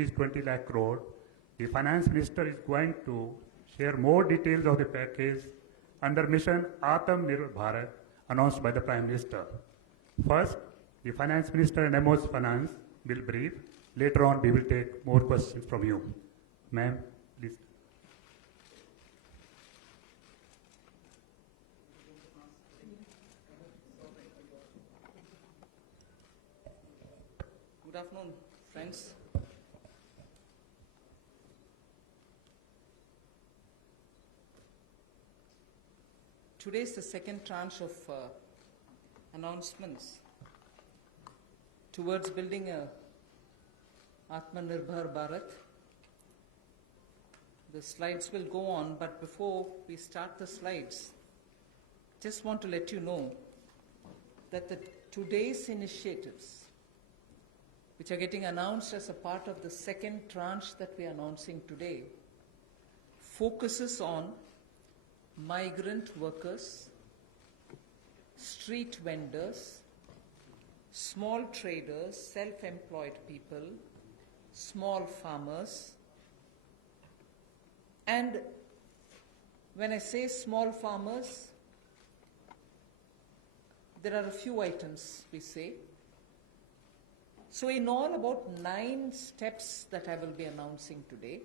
is 20 lakh crore. The finance minister is going to share more details of the package under mission Atmanirbhar Bharat announced by the Prime Minister. First, the finance minister and MO's finance will brief. Later on, we will take more questions from you. Ma'am, please. Good afternoon, friends. Today is the second tranche of announcements towards building a Atmanirbhar Bharat. The slides will go on, but before we start the slides, just want to let you know that today's initiatives, which are getting announced as a part of the second tranche that we are announcing today, focuses on migrant workers, street vendors, small traders, self-employed people, small farmers. And when I say small farmers, there are a few items we say. So in all, about 9 steps that I will be announcing today.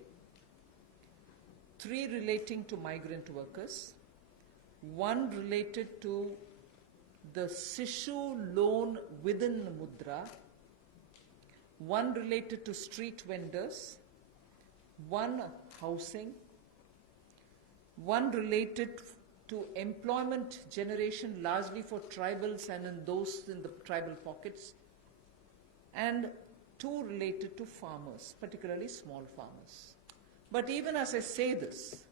3 relating to migrant workers, 1 related to the Sishu loan within Mudra, 1 related to street vendors, 1 housing, 1 related to employment generation largely for tribals and in those in the tribal pockets, and 2 related to farmers, particularly small farmers. But even as I say this,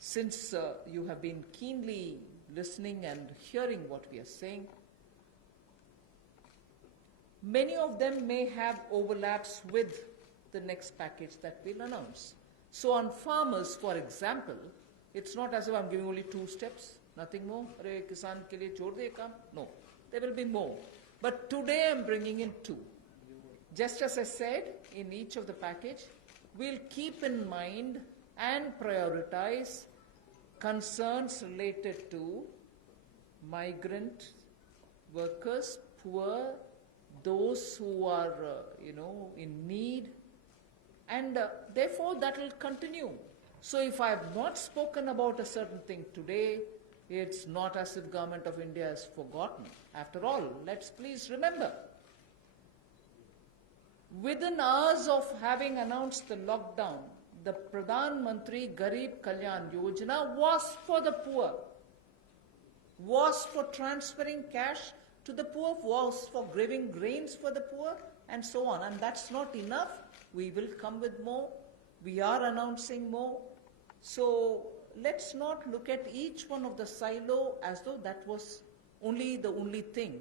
since you have been keenly listening and hearing what we are saying, many of them may have overlaps with the next package that we'll announce. So on farmers, for example, it's not as if I'm giving only 2 steps, nothing more. Arey kisan ke liye chhod de kaam. No, there will be more. But today I'm bringing in 2. Just as I said, in each of the package, we'll keep in mind and prioritize concerns related to migrant workers, poor, those who are, in need, and therefore that will continue. So if I have not spoken about a certain thing today, it's not as if Government of India has forgotten. After all, let's please remember, within hours of having announced the lockdown, the Pradhan Mantri Garib Kalyan Yojana was for the poor, was for transferring cash to the poor, was for giving grains for the poor, and so on. And that's not enough. We will come with more. We are announcing more. So let's not look at each one of the silo as though that was the only thing.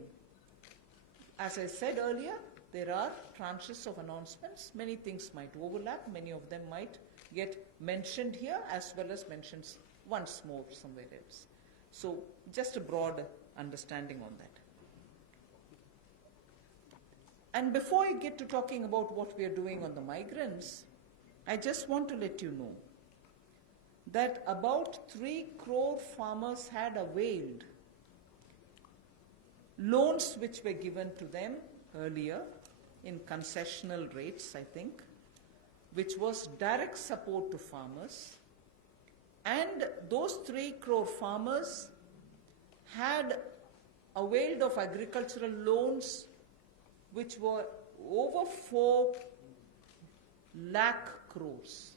As I said earlier, there are tranches of announcements. Many things might overlap. Many of them might get mentioned here as well as mentioned once more somewhere else. So just a broad understanding on that. And before I get to talking about what we are doing on the migrants, I just want to let you know that about 3 crore farmers had availed loans which were given to them earlier in concessional rates, I think, which was direct support to farmers. And those 3 crore farmers had availed of agricultural loans which were over 4 lakh crores.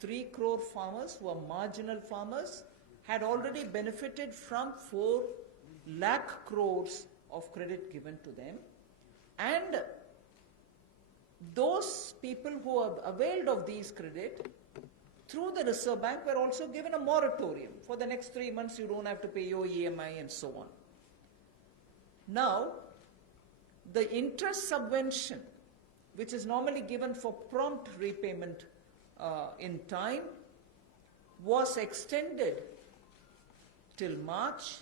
3 crore farmers who are marginal farmers had already benefited from 4 lakh crores of credit given to them. And those people who have availed of these credit through the Reserve Bank were also given a moratorium. For the next 3 months, you don't have to pay your EMI and so on. Now, the interest subvention, which is normally given for prompt repayment in time, was extended till March.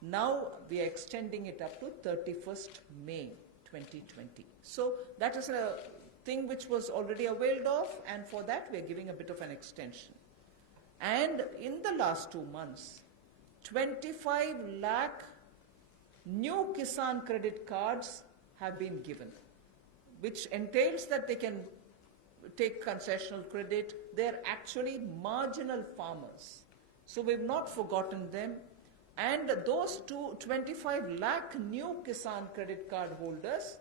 Now we are extending it up to 31st May 2020. So that is a thing which was already availed of, and for that we are giving a bit of an extension. And in the last 2 months, 25 lakh new Kisan credit cards have been given, which entails that they can take concessional credit. They're actually marginal farmers. So we've not forgotten them. And those 25 lakh new Kisan credit card holders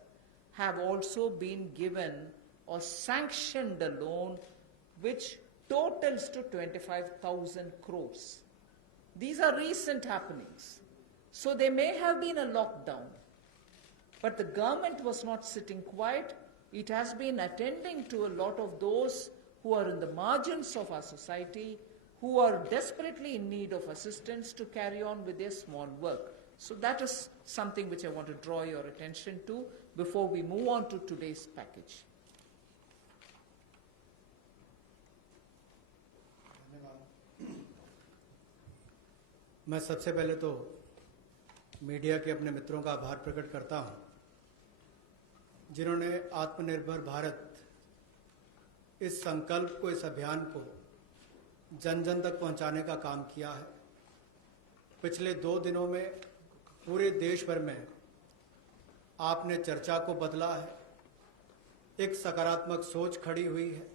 have also been given or sanctioned a loan which totals to 25,000 crores. These are recent happenings. So there may have been a lockdown, but the government was not sitting quiet. It has been attending to a lot of those who are in the margins of our society, who are desperately in need of assistance to carry on with their small work. So that is something which I want to draw your attention to before we move on to today's package. मैं सबसे पहले तो media के अपने मित्रों का आभार प्रकट करता हूं, जिन्होंने आत्मनिर्भर भारत इस संकल्प को, इस अभियान को जन जन तक पहुंचाने का काम किया है। पिछले 2 दिनों में पूरे देश भर में आपने चर्चा को बदला है, एक सकारात्मक सोच खड़ी हुई है।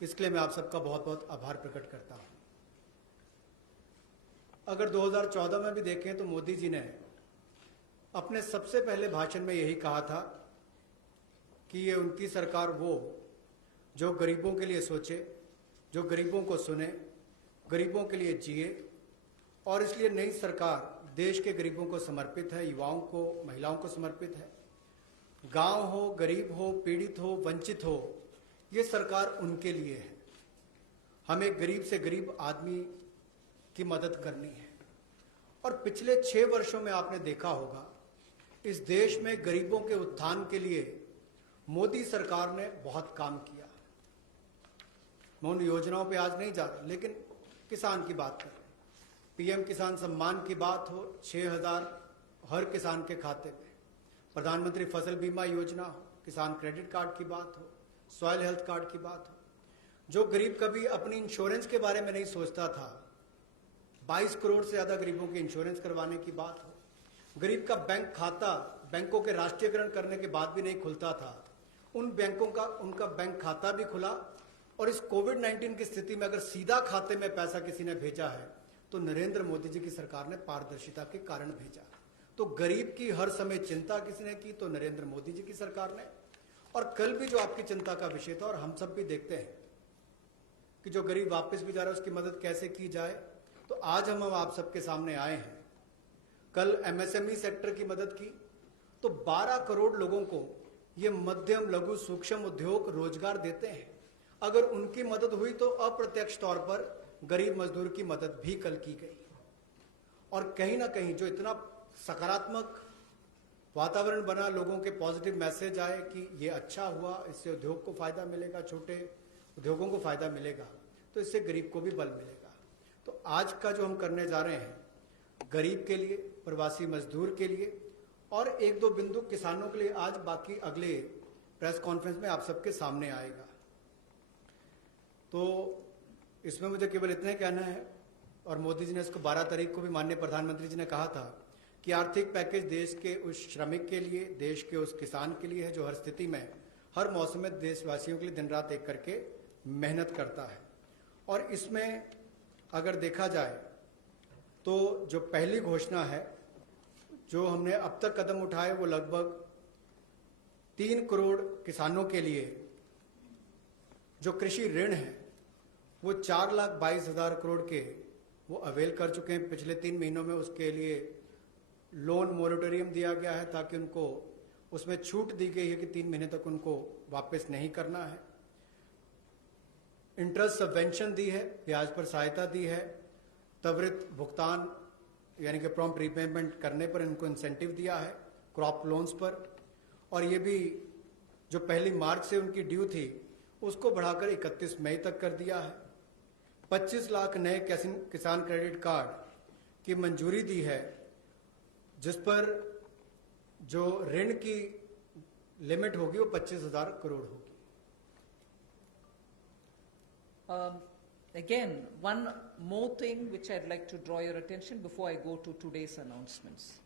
इसके लिए मैं आप सबका बहुत बहुत आभार प्रकट करता हूं। अगर 2014 में भी देखें तो मोदी जी ने अपने सबसे पहले भाषण में यही कहा था कि ये उनकी सरकार वो जो गरीबों के लिए सोचे, जो गरीबों को सुने, गरीबों के लिए जिए, और इसलिए नई सरकार देश के गरीबों को समर्पित है, युवाओं को, महिलाओं को समर्पित है। गांव हो, गरीब हो, पीड़ित हो, वंचित हो, ये सरकार उनके लिए है। हमें गरीब से गरीब आदमी की मदद करनी है। और पिछले 6 वर्षों में आपने देखा होगा इस देश में गरीबों के उत्थान के लिए मोदी सरकार ने बहुत काम किया। मैं उन योजनाओं पे आज नहीं जा रहा, लेकिन किसान की बात करें, पीएम किसान सम्मान की बात हो, 6,000 हर किसान के खाते में, प्रधानमंत्री फसल बीमा योजना हो, किसान क्रेडिट कार्ड की बात हो, सॉइल हेल्थ कार्ड की बात हो। जो गरीब कभी अपनी इंश्योरेंस के बारे में नहीं सोचता था, 22 करोड़ से ज्यादा गरीबों की इंश्योरेंस करवाने की बात हो। गरीब का बैंक खाता बैंकों के राष्ट्रीयकरण करने के बाद भी नहीं खुलता था, उन बैंकों का उनका बैंक खाता भी खुला। और इस कोविड-19 की स्थिति में अगर सीधा खाते में पैसा किसी ने भेजा है तो नरेंद्र मोदी जी की सरकार ने पारदर्शिता के कारण भेजा। तो गरीब की हर समय चिंता किसने की? तो नरेंद्र मोदी जी की सरकार ने। और कल भी जो आपकी चिंता का विषय था, और हम सब भी देखते हैं कि जो गरीब वापस भी जा रहा है उसकी मदद कैसे की जाए, तो आज हम आप सबके सामने आए हैं। कल एमएसएमई सेक्टर की मदद की तो 12 करोड़ लोगों को ये मध्यम लघु सूक्ष्म उद्योग रोजगार देते हैं। अगर उनकी मदद हुई तो अप्रत्यक्ष तौर पर गरीब मजदूर की मदद भी कल की गई। और कहीं ना कहीं जो इतना सकारात्मक वातावरण बना, लोगों के पॉजिटिव मैसेज आए कि ये अच्छा हुआ, इससे उद्योग को फायदा मिलेगा, छोटे उद्योगों को फायदा मिलेगा, तो इससे गरीब को भी बल मिलेगा। तो आज का जो हम करने जा रहे हैं, गरीब के लिए, प्रवासी मजदूर के लिए और 1-2 बिंदु किसानों के लिए, आज बाकी अगले प्रेस कॉन्फ्रेंस में आप सबके सामने आएगा। तो इसमें मुझे केवल इतना ही कहना है, और मोदी जी ने इसको 12 तारीख को भी माननीय प्रधानमंत्री जी ने कहा था कि आर्थिक पैकेज देश के उस श्रमिक के लिए, देश के उस किसान के लिए है जो हर स्थिति में, हर मौसम में देशवासियों के लिए दिन रात एक करके मेहनत करता है। और इसमें अगर देखा जाए तो जो पहली घोषणा है जो हमने अब तक कदम उठाए, वो लगभग 3 करोड़ किसानों के लिए जो कृषि ऋण है वो 4,22,000 करोड़ के वो अवेल कर चुके हैं। पिछले 3 महीनों में उसके लिए लोन मोरेटोरियम दिया गया है ताकि उनको उसमें छूट दी गई है कि 3 महीने तक उनको वापस नहीं करना है। इंटरेस्ट सबवेंशन दी है, ब्याज पर सहायता दी है, त्वरित भुगतान यानी कि प्रॉम्प्ट रीपेमेंट करने पर इनको इंसेंटिव दिया है, क्रॉप लोन्स पर। और ये भी जो 1 मार्च से उनकी ड्यू थी उसको बढ़ाकर 31 मई तक कर दिया है। 25 लाख नए किसान क्रेडिट कार्ड की मंजूरी दी है, जिस पर जो ऋण की लिमिट होगी वो 25,000 करोड़ होगी। Again, one more thing which I'd like to draw your attention before I go to today's announcements.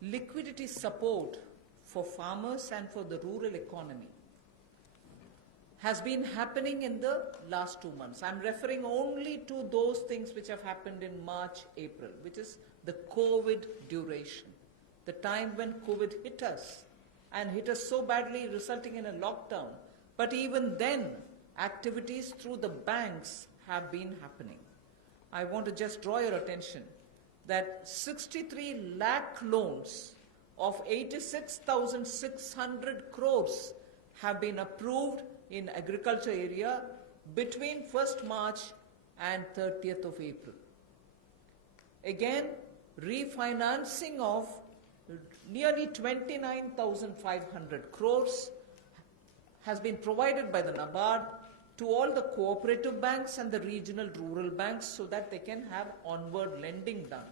Liquidity support for farmers and for the rural economy has been happening in the last 2 months. I'm referring only to those things which have happened in March, April, which is the COVID duration, the time when COVID hit us and hit us so badly, resulting in a lockdown. But even then, activities through the banks have been happening. I want to just draw your attention that 63 lakh loans of 86,600 crores have been approved in agriculture area between 1st March and 30th of April. Again, refinancing of nearly 29,500 crores has been provided by the NABARD to all the cooperative banks and the regional rural banks so that they can have onward lending done.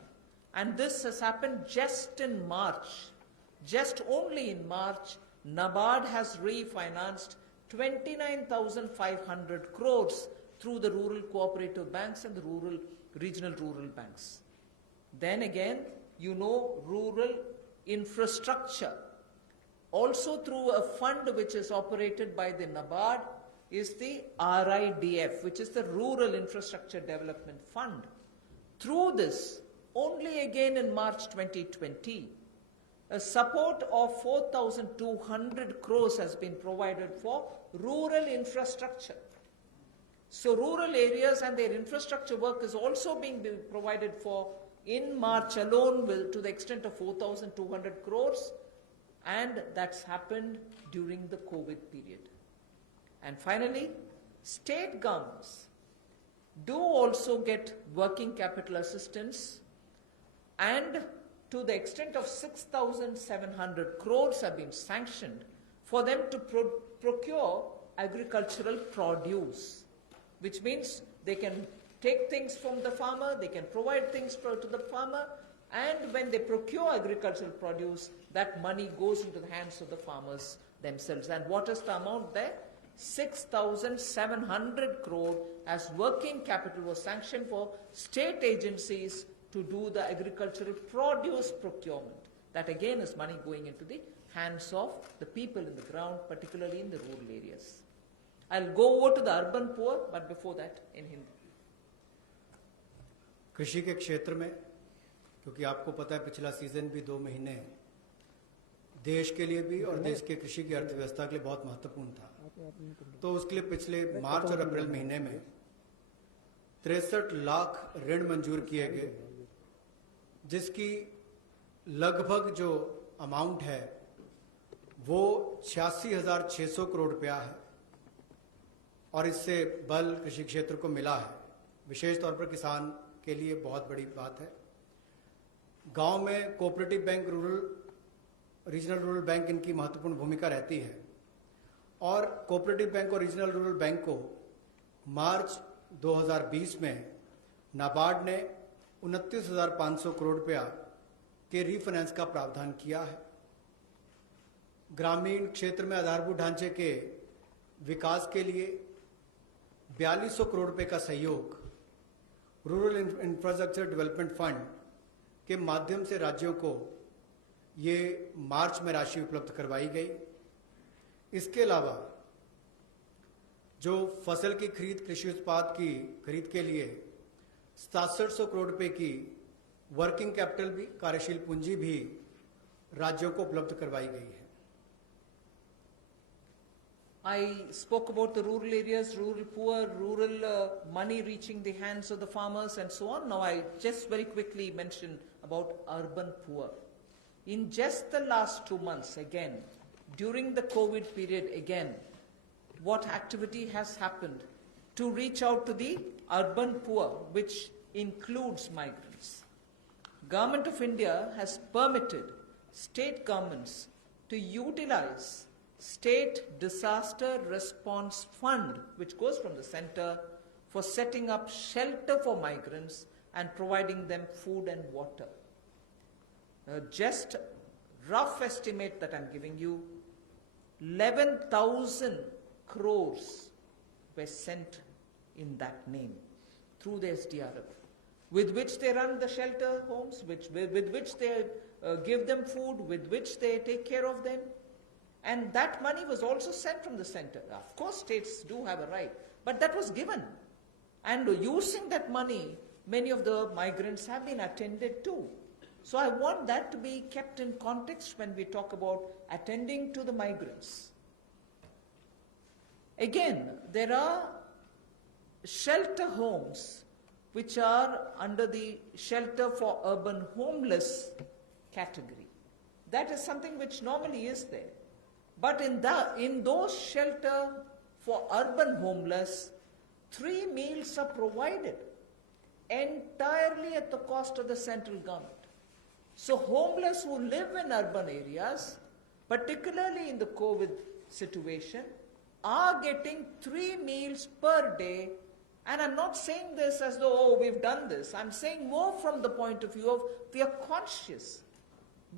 And this has happened just in March. Just only in March, NABARD has refinanced 29,500 crores through the rural cooperative banks and the regional rural banks. Then again, you know, rural infrastructure, also through a fund which is operated by the NABARD, is the RIDF, which is the Rural Infrastructure Development Fund. Through this, only again in March 2020, a support of 4,200 crores has been provided for rural infrastructure. So rural areas and their infrastructure work is also being provided for in March alone to the extent of 4,200 crores, and that's happened during the COVID period. And finally, state governments do also get working capital assistance, and to the extent of 6,700 crores have been sanctioned for them to procure agricultural produce, which means they can take things from the farmer, they can provide things to the farmer, and when they procure agricultural produce, that money goes into the hands of the farmers themselves. And what is the amount there? 6,700 crore as working capital was sanctioned for state agencies to do the agricultural produce procurement. That again is money going into the hands of the people in the ground, particularly in the rural areas. I'll go over to the urban poor, but before that in Hindi. कृषि के क्षेत्र में, क्योंकि आपको पता है पिछला season भी 2 महीने देश के लिए भी और देश के कृषि की अर्थव्यवस्था के लिए बहुत महत्वपूर्ण था, तो उसके लिए पिछले मार्च और अप्रैल महीने में 63 लाख ऋण मंजूर किए गए, जिसकी लगभग जो अमाउंट है वो 86,600 करोड़ रुपया है, और इससे बल कृषि क्षेत्र को मिला है। विशेष तौर पर किसान के लिए बहुत बड़ी बात है। गांव में cooperative bank, regional rural bank इनकी महत्वपूर्ण भूमिका रहती है, और कोऑपरेटिव बैंक और रीजनल रूरल बैंक को मार्च 2020 में नाबार्ड ने 29,500 करोड़ रुपया के रीफाइनेंस का प्रावधान किया है। ग्रामीण क्षेत्र में आधारभूत ढांचे के विकास के लिए 4200 करोड़ रुपए का सहयोग रूरल इंफ्रास्ट्रक्चर डेवलपमेंट फंड के माध्यम से राज्यों को ये मार्च में राशि उपलब्ध करवाई गई। इसके अलावा जो फसल की खरीद, कृषि उत्पाद की खरीद के लिए 6700 करोड़ रुपए की वर्किंग कैपिटल भी, कार्यशील पूंजी भी राज्यों को उपलब्ध करवाई गई है। I spoke about the rural areas, rural poor, rural money reaching the hands of the farmers and so on. Now I just very quickly mention about urban poor. In just the last 2 months, again, during the COVID period, again, what activity has happened to reach out to the urban poor, which includes migrants? Government of India has permitted state governments to utilize State Disaster Response Fund, which goes from the center, for setting up shelter for migrants and providing them food and water. Just rough estimate that I'm giving you, 11,000 crores were sent in that name through the SDRF, with which they run the shelter homes, with which they give them food, with which they take care of them. And that money was also sent from the center. Of course, states do have a right, but that was given. And using that money, many of the migrants have been attended to. So I want that to be kept in context when we talk about attending to the migrants. Again, there are shelter homes which are under the shelter for urban homeless category. That is something which normally is there. But in those shelter for urban homeless, 3 meals are provided entirely at the cost of the central government. So homeless who live in urban areas, particularly in the COVID situation, are getting 3 meals per day. And I'm not saying this as though, oh, we've done this. I'm saying more from the point of view of we are conscious.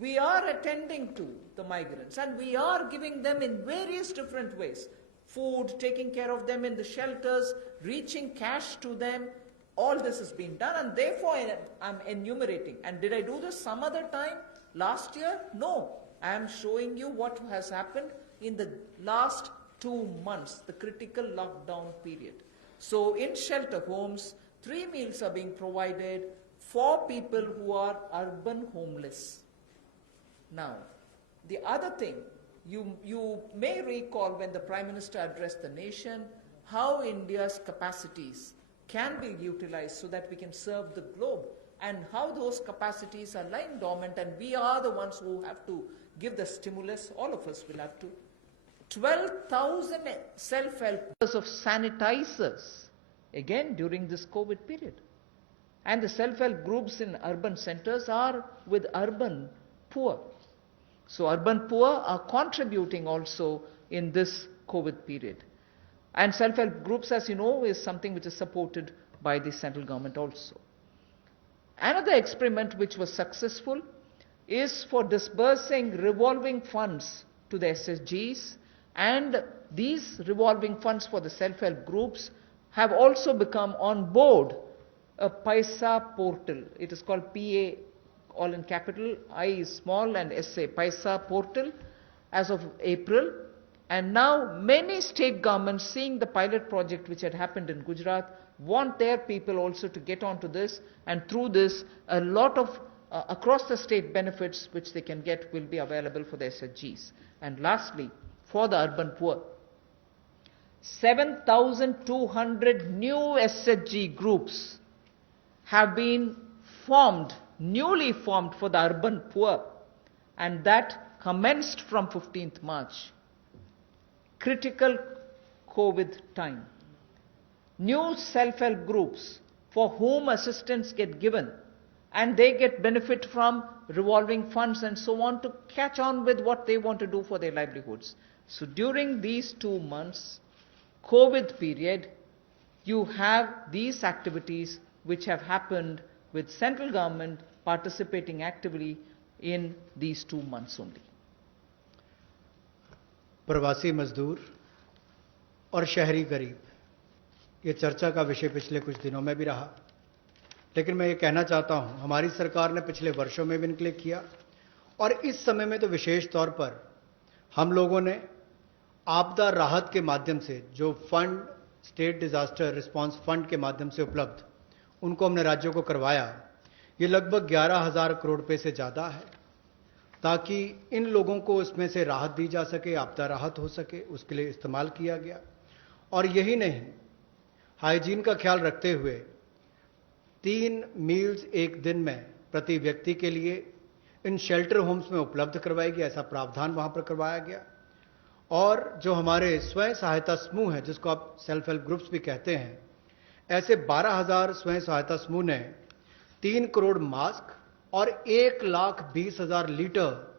We are attending to the migrants and we are giving them in various different ways. Food, taking care of them in the shelters, reaching cash to them. All this has been done and therefore I'm enumerating. And did I do this some other time? Last year? No. I am showing you what has happened in the last 2 months, the critical lockdown period. So in shelter homes, 3 meals are being provided for people who are urban homeless. Now, the other thing, you may recall when the Prime Minister addressed the nation, how India's capacities can be utilized so that we can serve the globe, and how those capacities are lying dormant, and we are the ones who have to give the stimulus, all of us will have to. 12,000 self-helpers of sanitizers, again during this COVID period. And the self-help groups in urban centers are with urban poor. So urban poor are contributing also in this COVID period. And self-help groups, as you know, is something which is supported by the central government also. Another experiment which was successful is for disbursing revolving funds to the SSGs, and these revolving funds for the self-help groups have also become on board a Paisa portal. It is called PA, all in capital, I is small and SA, Paisa portal, as of April. And now many state governments, seeing the pilot project which had happened in Gujarat, want their people also to get onto this, and through this a lot of across the state benefits which they can get will be available for the SHGs. And lastly, for the urban poor, 7,200 new SHG groups have been formed, newly formed for the urban poor, and that commenced from 15th March. Critical COVID time. New self-help groups for whom assistance get given, and they get benefit from revolving funds and so on to catch on with what they want to do for their livelihoods. So during these 2 months, COVID period, you have these activities which have happened with central government participating actively in these 2 months only. प्रवासी मजदूर और शहरी गरीब, ये चर्चा का विषय पिछले कुछ दिनों में भी रहा। लेकिन मैं ये कहना चाहता हूं, हमारी सरकार ने पिछले वर्षों में भी इनक्लेम किया, और इस समय में तो विशेष तौर पर हम लोगों ने आपदा राहत के माध्यम से जो fund, state disaster response fund के माध्यम से उपलब्ध, उनको हमने राज्यों को करवाया। ये लगभग 11,000 करोड़ रुपए से ज़्यादा है, ताकि इन लोगों को इसमें से राहत दी जा सके, आपदा राहत हो सके, उसके लिए इस्तेमाल किया गया। और यही नहीं, हाइजीन का ख्याल रखते हुए 3 मील्स एक दिन में प्रति व्यक्ति के लिए इन शेल्टर होम्स में उपलब्ध करवाएगी, ऐसा प्रावधान वहां पर करवाया गया। और जो हमारे स्वयं सहायता समूह हैं, जिसको आप सेल्फ हेल्प ग्रुप्स भी कहते हैं, ऐसे 12,000 स्वयं सहायता समूह ने 3 करोड़ मास्क और 1,20,000 लीटर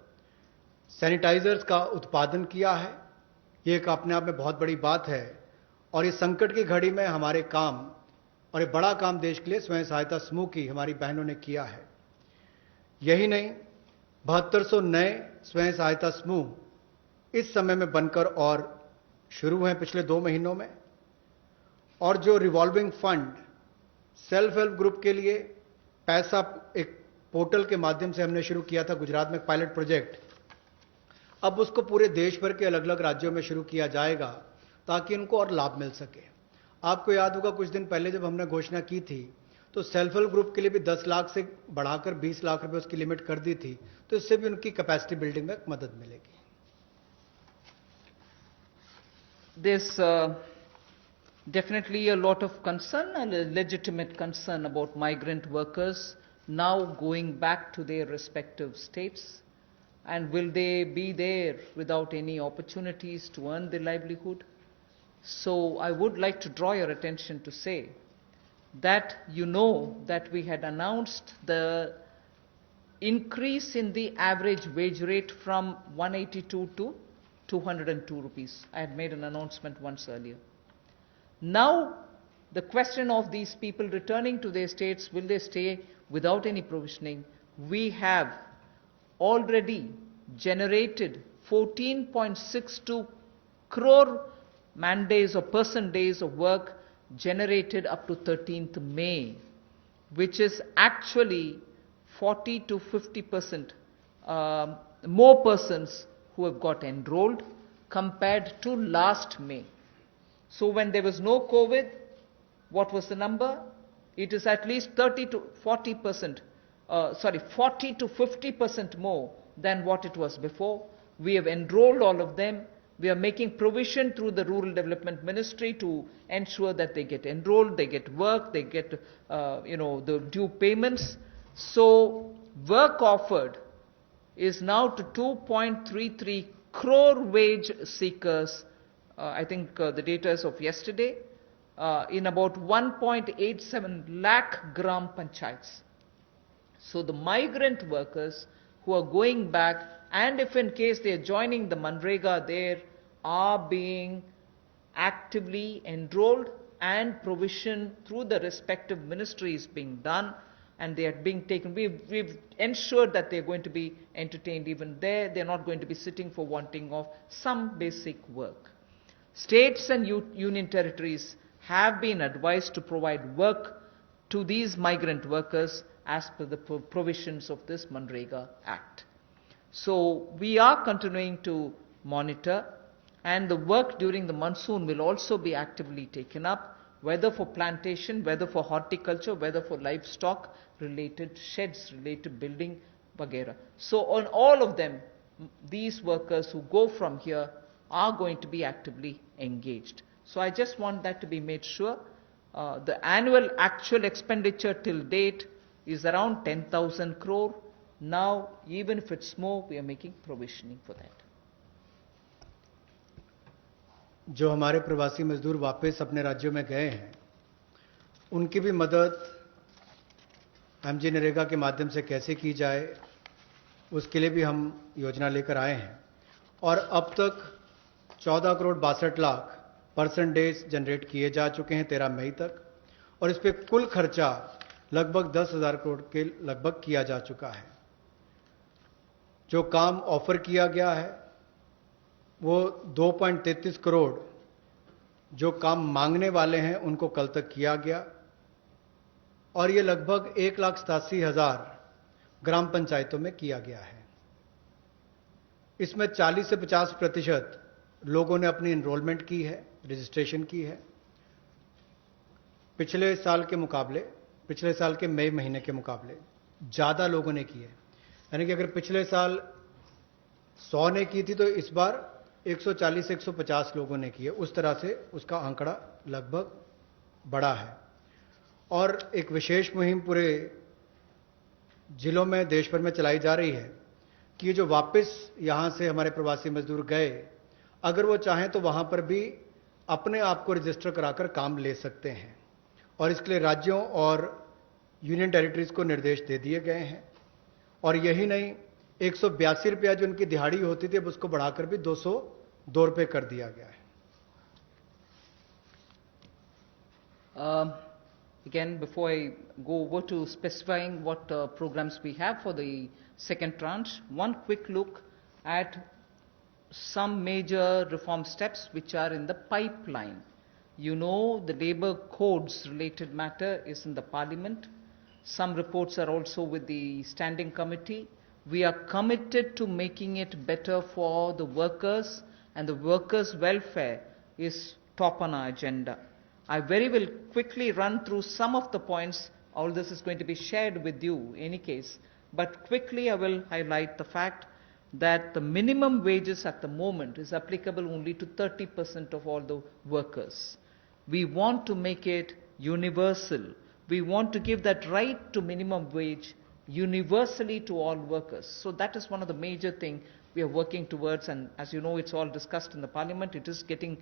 सैनिटाइजर्स का उत्पादन किया है। ये एक अपने आप में बहुत बड़ी बात है, और इस संकट की घड़ी में हमारे काम, और ये बड़ा काम देश के लिए स्वयं सहायता समूह की हमारी बहनों ने किया है। यही नहीं, 7200 नए स्वयं सहायता समूह इस समय में बनकर और शुरू हैं पिछले 2 महीनों में, और जो revolving fund self help group के लिए पैसा एक पोर्टल के माध्यम से हमने शुरू किया था गुजरात में पायलट प्रोजेक्ट, अब उसको पूरे देश भर के अलग अलग राज्यों में शुरू किया जाएगा ताकि उनको और लाभ मिल सके। आपको याद होगा कुछ दिन पहले जब हमने घोषणा की थी तो सेल्फ हेल्प ग्रुप के लिए भी 10 लाख से बढ़ाकर 20 लाख रुपए उसकी लिमिट कर दी थी, तो इससे भी उनकी कैपेसिटी बिल्डिंग में मदद मिलेगी। There's definitely a lot of concern, and a legitimate concern about migrant workers now going back to their respective states. And will they be there without any opportunities to earn their livelihood? So I would like to draw your attention to say that you know that we had announced the increase in the average wage rate from 182 to 202 rupees. I had made an announcement once earlier. Now, the question of these people returning to their states, will they stay without any provisioning? We have already generated 14.62 crore man days or person days of work generated up to 13th May, which is actually 40 to 50% more persons who have got enrolled compared to last May. So when there was no COVID, what was the number? It is at least 30 to 40%, 40 to 50% more than what it was before. We have enrolled all of them. We are making provision through the Rural Development Ministry to ensure that they get enrolled, they get work, they get the due payments. So work offered is now to 2.33 crore wage seekers. I think the data is of yesterday, in about 1.87 lakh gram panchayats. So the migrant workers who are going back, and if in case they are joining the Manrega, there are being actively enrolled and provision through the respective ministries being done, and they are being taken. We've ensured that they're going to be entertained even there. They're not going to be sitting for wanting of some basic work. States and union territories have been advised to provide work to these migrant workers as per the provisions of this Manrega Act. So we are continuing to monitor, and the work during the monsoon will also be actively taken up, whether for plantation, whether for horticulture, whether for livestock related sheds, related building, vagera. So on all of them, these workers who go from here are going to be actively engaged. So I just want that to be made sure. The annual actual expenditure till date is around 10,000 crore. Now, even if it's more, we are making provisioning for that. जो हमारे प्रवासी मजदूर वापस अपने राज्यों में गए हैं, उनकी भी मदद एमजी नरेगा के माध्यम से कैसे की जाए, उसके लिए भी हम योजना लेकर आए हैं। और अब तक 14 crore 62 lakh person days generate किए जा चुके हैं 13 मई तक, और इस पर कुल खर्चा लगभग 10,000 करोड़ के लगभग किया जा चुका है। जो काम ऑफर किया गया है वो 2.33 करोड़ जो काम मांगने वाले हैं उनको कल तक किया गया, और ये लगभग 1,87,000 ग्राम पंचायतों में किया गया है। इसमें 40 से 50% लोगों ने अपनी एनरोलमेंट की है, रजिस्ट्रेशन की है। पिछले साल के मई महीने के मुकाबले ज़्यादा लोगों ने की है। यानी कि अगर पिछले साल 100 ने की थी तो इस बार 140 से 150 लोगों ने की है। उस तरह से उसका आंकड़ा लगभग बढ़ा है। और एक विशेष मुहिम पूरे जिलों में देश भर में चलाई जा रही है कि ये जो वापस यहाँ से हमारे प्रवासी मजदूर गए, अगर वो चाहें तो वहाँ पर भी अपने आप को रजिस्टर कराकर काम ले सकते हैं, और इसके लिए राज्यों और यूनियन टेरिटरीज को निर्देश दे दिए गए हैं। और यही नहीं, 182 रुपया जो उनकी दिहाड़ी होती थी अब उसको बढ़ाकर भी 202 रुपये कर दिया गया है। Again, before I go over to specifying what programs we have for the second tranche, one quick look at some major reform steps which are in the pipeline. You know, the labor codes related matter is in the parliament. Some reports are also with the standing committee. We are committed to making it better for the workers, and the workers' welfare is top on our agenda. I very will quickly run through some of the points. All this is going to be shared with you in any case, but quickly I will highlight the fact that the minimum wages at the moment is applicable only to 30% of all the workers. We want to make it universal. We want to give that right to minimum wage universally to all workers. So that is one of the major things we are working towards, and as you know, it's all discussed in the parliament. It is getting,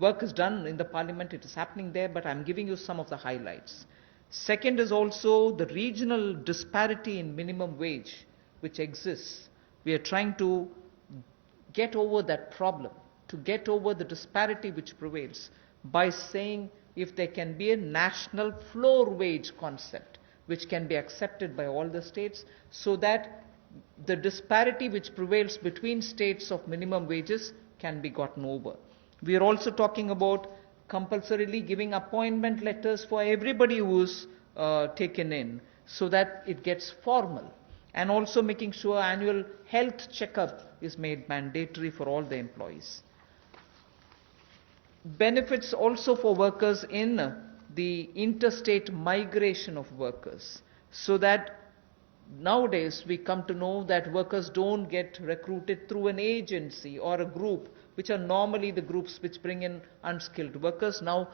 work is done in the parliament, it is happening there, but I'm giving you some of the highlights. Second is also the regional disparity in minimum wage which exists. We are trying to get over that problem, to get over the disparity which prevails by saying if there can be a national floor wage concept which can be accepted by all the states, so that the disparity which prevails between states of minimum wages can be gotten over. We are also talking about compulsorily giving appointment letters for everybody who is taken in, so that it gets formal, and also making sure annual health checkup is made mandatory for all the employees. Benefits also for workers in the interstate migration of workers, so that nowadays we come to know that workers don't get recruited through an agency or a group, which are normally the groups which bring in unskilled workers. Now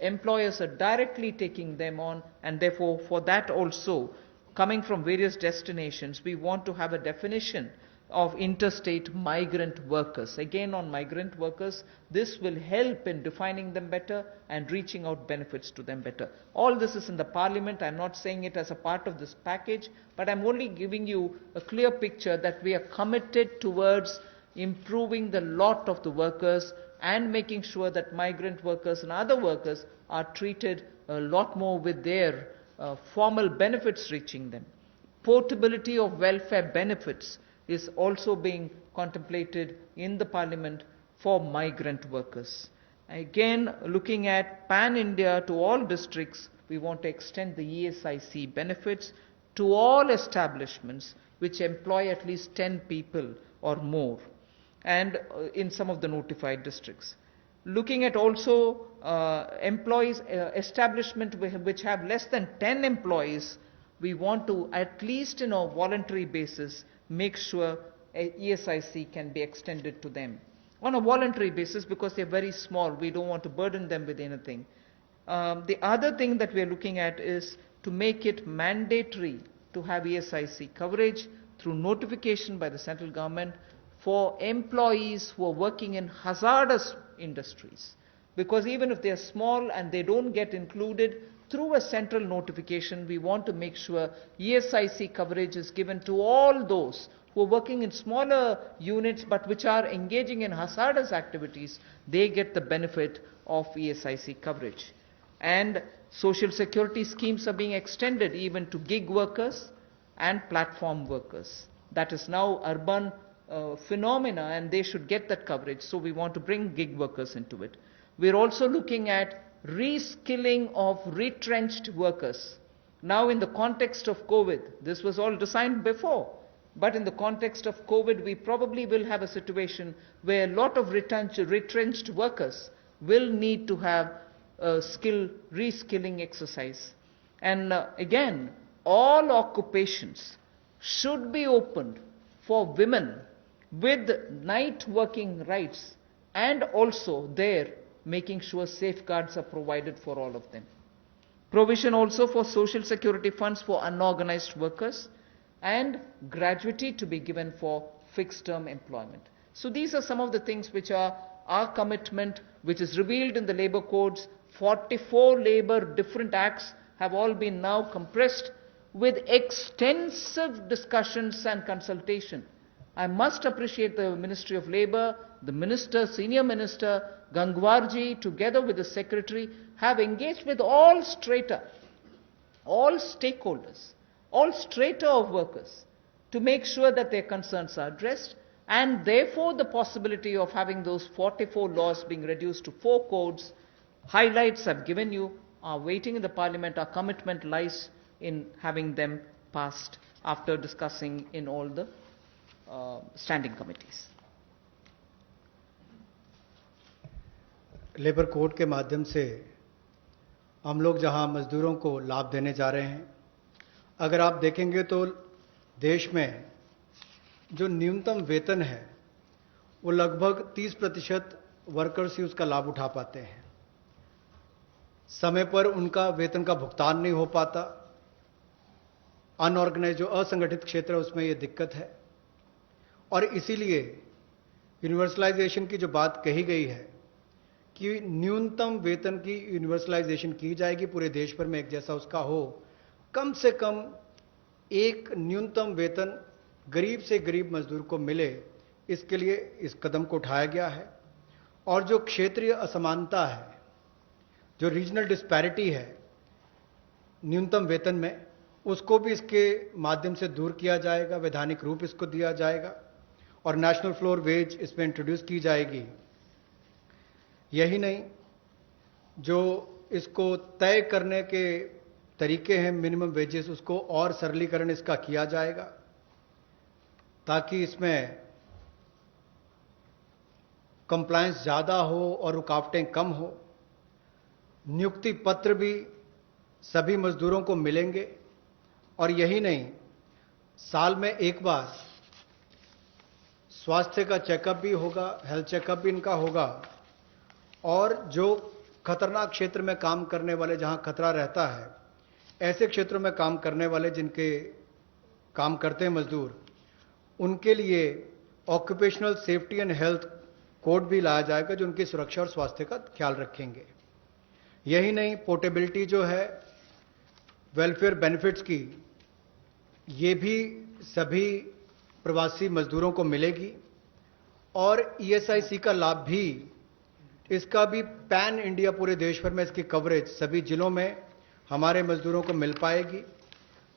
employers are directly taking them on, and therefore for that also, coming from various destinations, we want to have a definition of interstate migrant workers. Again, on migrant workers, this will help in defining them better and reaching out benefits to them better. All this is in the parliament. I'm not saying it as a part of this package, but I'm only giving you a clear picture that we are committed towards improving the lot of the workers and making sure that migrant workers and other workers are treated a lot more with their formal benefits reaching them. Portability of welfare benefits is also being contemplated in the parliament for migrant workers. Again, looking at pan-India to all districts, we want to extend the ESIC benefits to all establishments which employ at least 10 people or more, and in some of the notified districts. Looking at also employees, establishment which have less than 10 employees, we want to, at least in a voluntary basis, make sure ESIC can be extended to them. On a voluntary basis, because they're very small, we don't want to burden them with anything. The other thing that we're looking at is to make it mandatory to have ESIC coverage through notification by the central government for employees who are working in hazardous industries. Because even if they are small and they don't get included through a central notification, we want to make sure ESIC coverage is given to all those who are working in smaller units but which are engaging in hazardous activities. They get the benefit of ESIC coverage. And social security schemes are being extended even to gig workers and platform workers. That is now urban phenomena, and they should get that coverage. So we want to bring gig workers into it. We're also looking at reskilling of retrenched workers. Now in the context of COVID, this was all designed before, but in the context of COVID, we probably will have a situation where a lot of retrenched workers will need to have a reskilling exercise. And again, all occupations should be opened for women with night working rights, and also there making sure safeguards are provided for all of them. Provision also for social security funds for unorganized workers, and gratuity to be given for fixed term employment. So these are some of the things which are our commitment, which is revealed in the labor codes. 44 labor different acts have all been now compressed with extensive discussions and consultation. I must appreciate the Ministry of Labour, the Minister, Senior Minister Gangwarji, together with the Secretary, have engaged with all strata, all stakeholders, all strata of workers, to make sure that their concerns are addressed, and therefore the possibility of having those 44 laws being reduced to 4 codes highlights I've given you are waiting in the Parliament. Our commitment lies in having them passed after discussing in all the standing committees. Labour code के माध्यम से हम लोग जहां मजदूरों को लाभ देने जा रहे हैं, अगर आप देखेंगे तो देश में जो न्यूनतम वेतन है वो लगभग 30% वर्कर्स ही उसका लाभ उठा पाते हैं। समय पर उनका वेतन का भुगतान नहीं हो पाता। अनऑर्गेनाइज जो असंगठित क्षेत्र है उसमें ये दिक्कत है, और इसीलिए यूनिवर्सलाइजेशन की जो बात कही गई है कि न्यूनतम वेतन की यूनिवर्सलाइजेशन की जाएगी, पूरे देश भर में एक जैसा उसका हो, कम से कम एक न्यूनतम वेतन गरीब से गरीब मजदूर को मिले, इसके लिए इस कदम को उठाया गया है। और जो क्षेत्रीय असमानता है, जो रीजनल डिस्पैरिटी है न्यूनतम वेतन में, उसको भी इसके माध्यम से दूर किया जाएगा, वैधानिक रूप इसको दिया जाएगा और नेशनल फ्लोर वेज इसमें इंट्रोड्यूस की जाएगी। यही नहीं, जो इसको तय करने के तरीके हैं मिनिमम वेजेस, उसको और सरलीकरण इसका किया जाएगा ताकि इसमें कंप्लायंस ज़्यादा हो और रुकावटें कम हो। नियुक्ति पत्र भी सभी मजदूरों को मिलेंगे, और यही नहीं, साल में एक बार स्वास्थ्य का चेकअप भी होगा, हेल्थ चेकअप भी इनका होगा। और जो खतरनाक क्षेत्र में काम करने वाले, जहां खतरा रहता है, ऐसे क्षेत्रों में काम करने वाले जिनके काम करते हैं मजदूर, उनके लिए occupational safety and health code भी लाया जाएगा जो उनकी सुरक्षा और स्वास्थ्य का ख्याल रखेंगे। यही नहीं, पोर्टेबिलिटी जो है वेलफेयर बेनिफिट्स की, ये भी सभी प्रवासी मजदूरों को मिलेगी। और ईएसआईसी का लाभ भी, इसका भी पैन इंडिया पूरे देश भर में इसकी कवरेज सभी जिलों में हमारे मजदूरों को मिल पाएगी।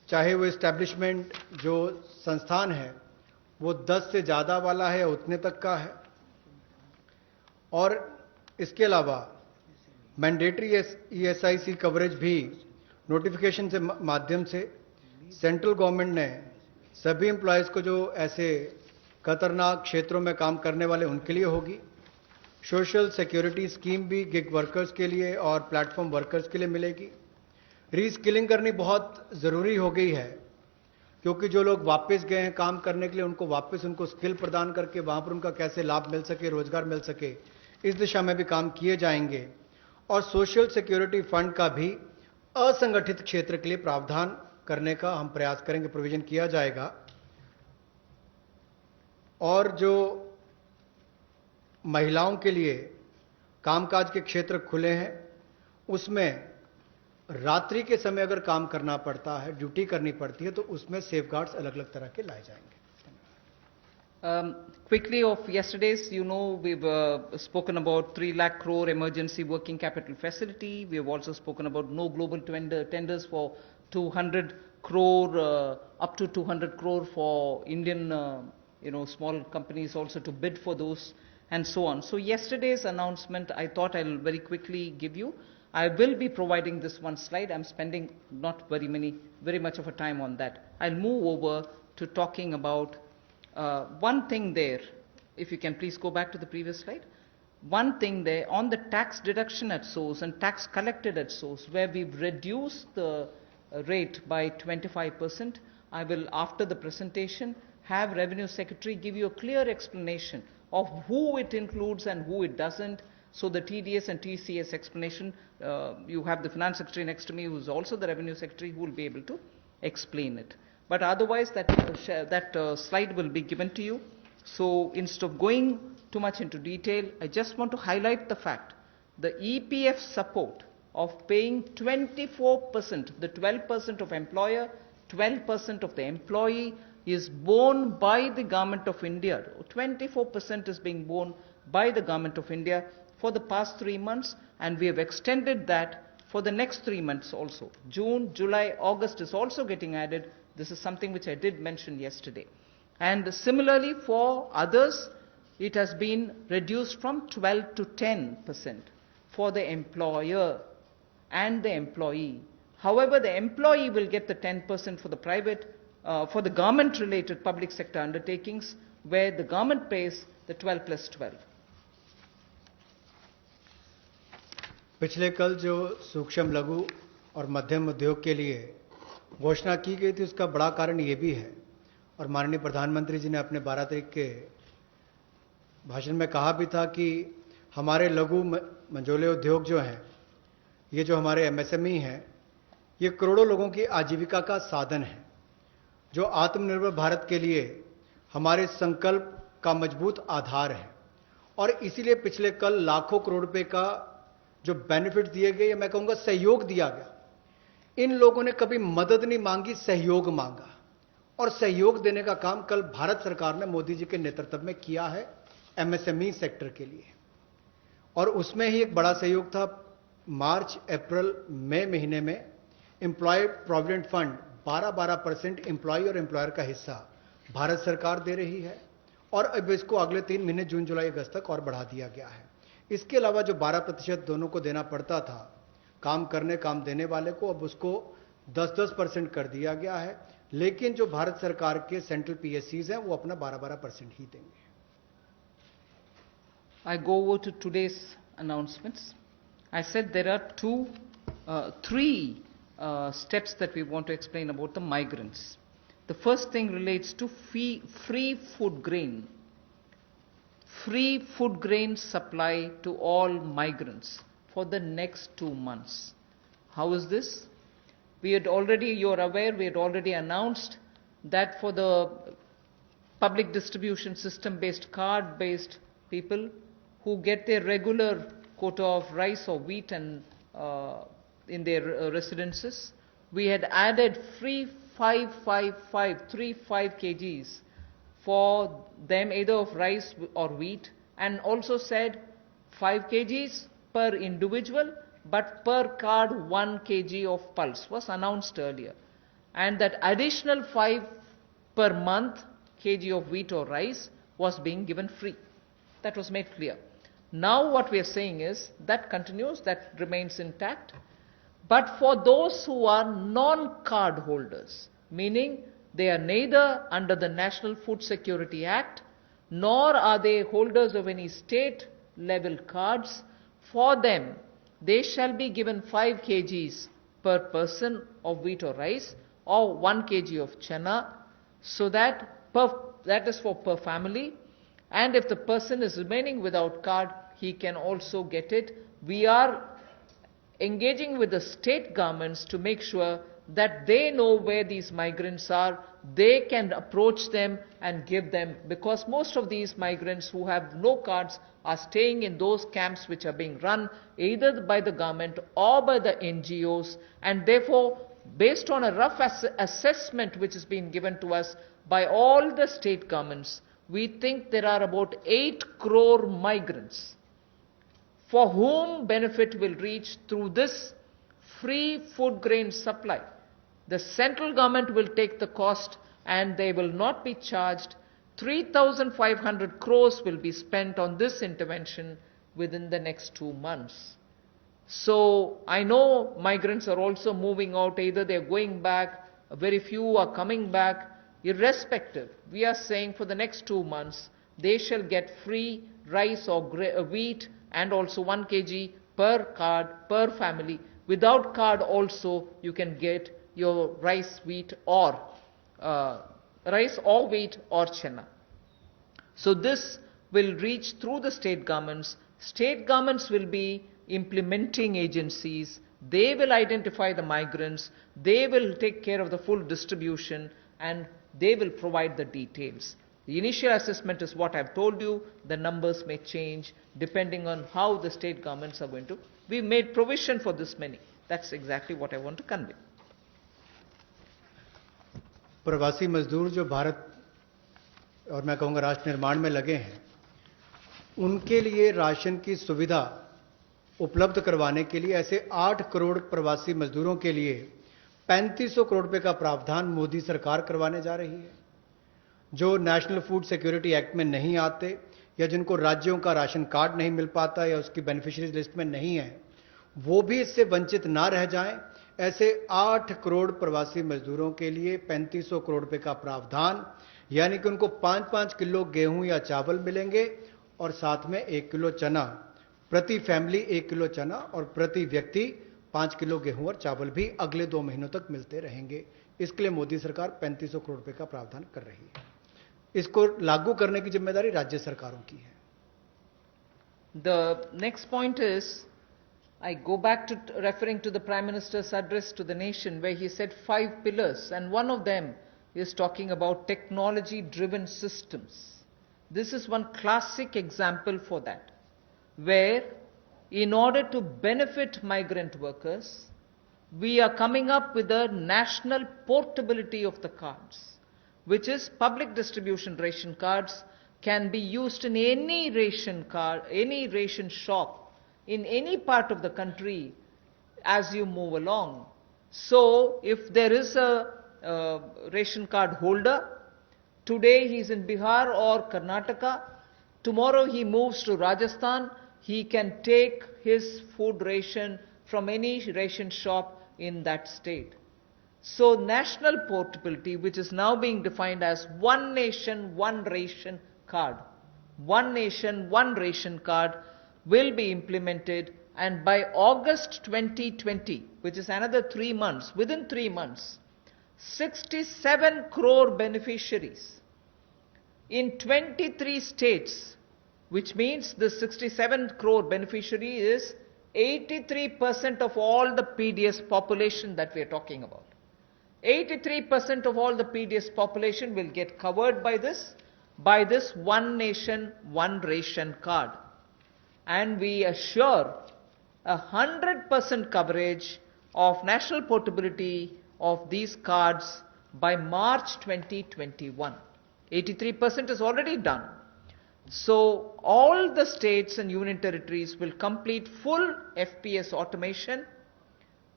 चाहे वो इस्टेब्लिशमेंट जो संस्थान है वो 10 से ज़्यादा वाला है, उतने तक का है। और इसके अलावा मैंडेटरी ईएसआईसी कवरेज भी नोटिफिकेशन से माध्यम से सेंट्रल गवर्नमेंट ने सभी एम्प्लॉयज़ को, जो ऐसे खतरनाक क्षेत्रों में काम करने वाले, उनके लिए होगी। सोशल सिक्योरिटी स्कीम भी गिग वर्कर्स के लिए और प्लेटफॉर्म वर्कर्स के लिए मिलेगी। रीस्किलिंग करनी बहुत ज़रूरी हो गई है, क्योंकि जो लोग वापस गए हैं काम करने के लिए, उनको वापस उनको स्किल प्रदान करके वहाँ पर उनका कैसे लाभ मिल सके, रोजगार मिल सके, इस दिशा में भी काम किए जाएंगे। और सोशल सिक्योरिटी फंड का भी असंगठित क्षेत्र के लिए प्रावधान करने का हम प्रयास करेंगे, प्रोविजन किया जाएगा। और जो महिलाओं के लिए कामकाज के क्षेत्र खुले हैं, उसमें रात्रि के समय अगर काम करना पड़ता है, ड्यूटी करनी पड़ती है, तो उसमें सेफगार्ड्स अलग अलग तरह के लाए जाएंगे। Quickly of yesterday's, you know, we've spoken about 3 lakh crore emergency working capital facility. We have also spoken about no global tenders for 200 crore, up to 200 crore for Indian, small companies also to bid for those, and so on. So yesterday's announcement, I thought I'll very quickly give you. I will be providing this one slide. I'm spending not very much of a time on that. I'll move over to talking about one thing there. If you can please go back to the previous slide. One thing there on the tax deduction at source and tax collected at source, where we've reduced the rate by 25%. I will, after the presentation, have Revenue Secretary give you a clear explanation of who it includes and who it doesn't. So the TDS and TCS explanation, you have the Finance Secretary next to me, who is also the Revenue Secretary, who will be able to explain it. But otherwise, that slide will be given to you. So instead of going too much into detail, I just want to highlight the fact the EPF support of paying 24%, the 12% of employer, 12% of the employee, is borne by the Government of India. 24% is being borne by the Government of India for the past 3 months, and we have extended that for the next 3 months also. June, July, August is also getting added. This is something which I did mention yesterday. And similarly for others, it has been reduced from 12 to 10%. for the employer and the employee. However, the employee will get the 10% for the private, for the government-related public sector undertakings, where the government pays the 12 plus 12. पिछले कल जो सूक्ष्म लघु और मध्यम उद्योग के लिए घोषणा की गई थी, उसका बड़ा कारण ये भी है, और माननीय प्रधानमंत्री जी ने अपने 12 तारीख के भाषण में कहा भी था कि हमारे लघु मंझोले उद्योग जो हैं, ये जो हमारे एमएसएमई हैं, ये करोड़ों लोगों की आजीविका का साधन है, जो आत्मनिर्भर भारत के लिए हमारे संकल्प का मजबूत आधार है। और इसीलिए पिछले कल लाखों करोड़ रुपए का जो बेनिफिट दिए गए, मैं कहूंगा सहयोग दिया गया। इन लोगों ने कभी मदद नहीं मांगी, सहयोग मांगा, और सहयोग देने का काम कल भारत सरकार ने मोदी जी के नेतृत्व में किया है एमएसएमई सेक्टर के लिए। और उसमें ही एक बड़ा सहयोग था, मार्च अप्रैल मई महीने में एम्प्लॉय प्रोविडेंट फंड 12% एम्प्लॉय और एम्प्लॉयर का हिस्सा भारत सरकार दे रही है, और अब इसको अगले 3 महीने जून जुलाई अगस्त तक और बढ़ा दिया गया है। इसके अलावा जो 12% दोनों को देना पड़ता था काम देने वाले को, अब उसको 10% कर दिया गया है। लेकिन जो भारत सरकार के सेंट्रल पीएससीज हैं, वो अपना 12% ही देंगे। I go over to today's announcements. I said there are three steps that we want to explain about the migrants. The first thing relates to free food grain. Free food grain supply to all migrants for the next 2 months. How is this? You're aware, we had already announced that for the public distribution system based, card based people who get their regular quota of rice or wheat and in their residences, we had added free 5 kgs for them, either of rice or wheat, and also said 5 kgs per individual, but per card 1 kg of pulse was announced earlier. And that additional 5 per month kg of wheat or rice was being given free. That was made clear. Now what we are saying is that continues, that remains intact. But for those who are non-card holders, meaning they are neither under the National Food Security Act, nor are they holders of any state level cards, for them they shall be given 5 kgs per person of wheat or rice, or 1 kg of chana, so that is for per family. And if the person is remaining without card, he can also get it. We are engaging with the state governments to make sure that they know where these migrants are, they can approach them and give them, because most of these migrants who have no cards are staying in those camps which are being run either by the government or by the NGOs, and therefore, based on a rough assessment which has been given to us by all the state governments, we think there are about 8 crore migrants for whom benefit will reach through this free food grain supply. The central government will take the cost and they will not be charged. 3,500 crores will be spent on this intervention within the next 2 months. So I know migrants are also moving out, either they're going back, very few are coming back. Irrespective, we are saying for the next 2 months, they shall get free rice or wheat and also 1 kg per card, per family. Without card also, you can get your rice, wheat or wheat or chana. So this will reach through the state governments. State governments will be implementing agencies. They will identify the migrants. They will take care of the full distribution, and they will provide the details. The initial assessment is what I've told you. The numbers may change depending on how the state governments are going to. We've made provision for this many. That's exactly what I want to convey. प्रवासी मजदूर जो भारत और मैं कहूँगा राष्ट्र निर्माण में लगे हैं, उनके लिए राशन की सुविधा उपलब्ध करवाने के लिए ऐसे 8 करोड़ प्रवासी मजदूरों के लिए 3500 करोड़ रुपए का प्रावधान मोदी सरकार करवाने जा रही है, जो नेशनल फूड सिक्योरिटी एक्ट में नहीं आते या जिनको राज्यों का राशन कार्ड नहीं मिल पाता या उसकी बेनिफिशियरीज लिस्ट में नहीं है, वो भी इससे वंचित ना रह जाएं। ऐसे 8 करोड़ प्रवासी मजदूरों के लिए 3500 करोड़ रुपए का प्रावधान, यानी कि उनको 5-5 किलो गेहूं या चावल मिलेंगे और साथ में 1 किलो चना, प्रति फैमिली 1 किलो चना और प्रति व्यक्ति 5 किलो गेहूं और चावल भी अगले 2 महीनों तक मिलते रहेंगे। इसके लिए मोदी सरकार 3500 करोड़ रुपए का प्रावधान कर रही है। इसको लागू करने की जिम्मेदारी राज्य सरकारों की है। The next point is, I go back to referring to the Prime Minister's address to the nation where he said 5 pillars, and one of them is talking about technology-driven systems. This is one classic example for that, where in order to benefit migrant workers, we are coming up with a national portability of the cards, which is public distribution ration cards can be used in any ration card, any ration shop, in any part of the country as you move along. So, if there is a ration card holder, today he is in Bihar or Karnataka, tomorrow he moves to Rajasthan, he can take his food ration from any ration shop in that state. So, national portability, which is now being defined as one nation, one ration card, one nation, one ration card, will be implemented, and by August 2020, which is another 3 months, within 3 months, 67 crore beneficiaries in 23 states, which means the 67 crore beneficiary is 83% of all the PDS population that we are talking about. 83% of all the PDS population will get covered by this one nation, one ration card. And we assure 100% coverage of national portability of these cards by March 2021. 83% is already done. So all the states and union territories will complete full FPS automation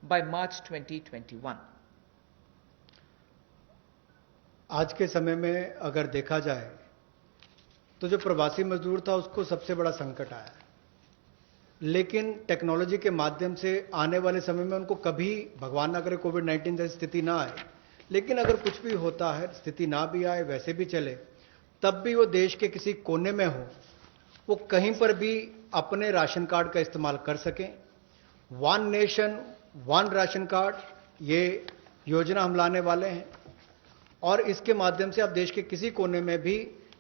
by March 2021. आज के समय में अगर देखा जाए तो जो प्रवासी मजदूर था उसको सबसे बड़ा संकट आया, लेकिन टेक्नोलॉजी के माध्यम से आने वाले समय में उनको कभी भगवान ना करे कोविड-19 जैसी स्थिति ना आए, लेकिन अगर कुछ भी होता है, स्थिति ना भी आए, वैसे भी चले, तब भी वो देश के किसी कोने में हो, वो कहीं पर भी अपने राशन कार्ड का इस्तेमाल कर सकें। One nation one ration card, ये योजना हम लाने वाले हैं और इसके माध्यम से आप देश के किसी कोने में भी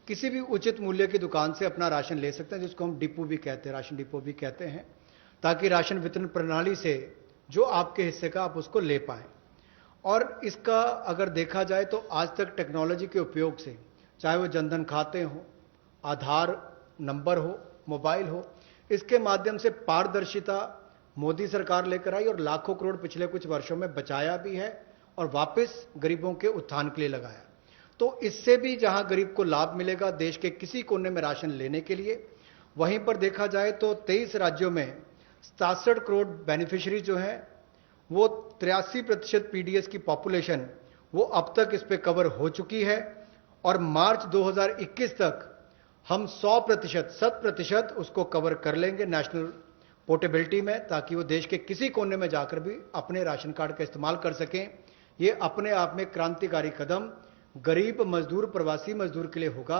किसी भी उचित मूल्य की दुकान से अपना राशन ले सकते हैं, जिसको हम डिपो भी कहते हैं, राशन डिपो भी कहते हैं, ताकि राशन वितरण प्रणाली से जो आपके हिस्से का आप उसको ले पाएं। और इसका अगर देखा जाए तो आज तक टेक्नोलॉजी के उपयोग से, चाहे वो जनधन खाते हो, आधार नंबर हो, मोबाइल हो, इसके माध्यम से पारदर्शिता मोदी सरकार लेकर आई और लाखों करोड़ पिछले कुछ वर्षों में बचाया भी है और वापस गरीबों के उत्थान के लिए लगाया। तो इससे भी जहां गरीब को लाभ मिलेगा देश के किसी कोने में राशन लेने के लिए, वहीं पर देखा जाए तो 23 राज्यों में 67 करोड़ बेनिफिशियरी जो हैं वो 83% पीडीएस की पॉपुलेशन वो अब तक इस पे कवर हो चुकी है और मार्च 2021 तक हम 100% उसको कवर कर लेंगे नेशनल पोर्टेबिलिटी में, ताकि वो देश के किसी कोने में जाकर भी अपने राशन कार्ड का इस्तेमाल कर सकें। ये अपने आप में क्रांतिकारी कदम गरीब मजदूर, प्रवासी मजदूर के लिए होगा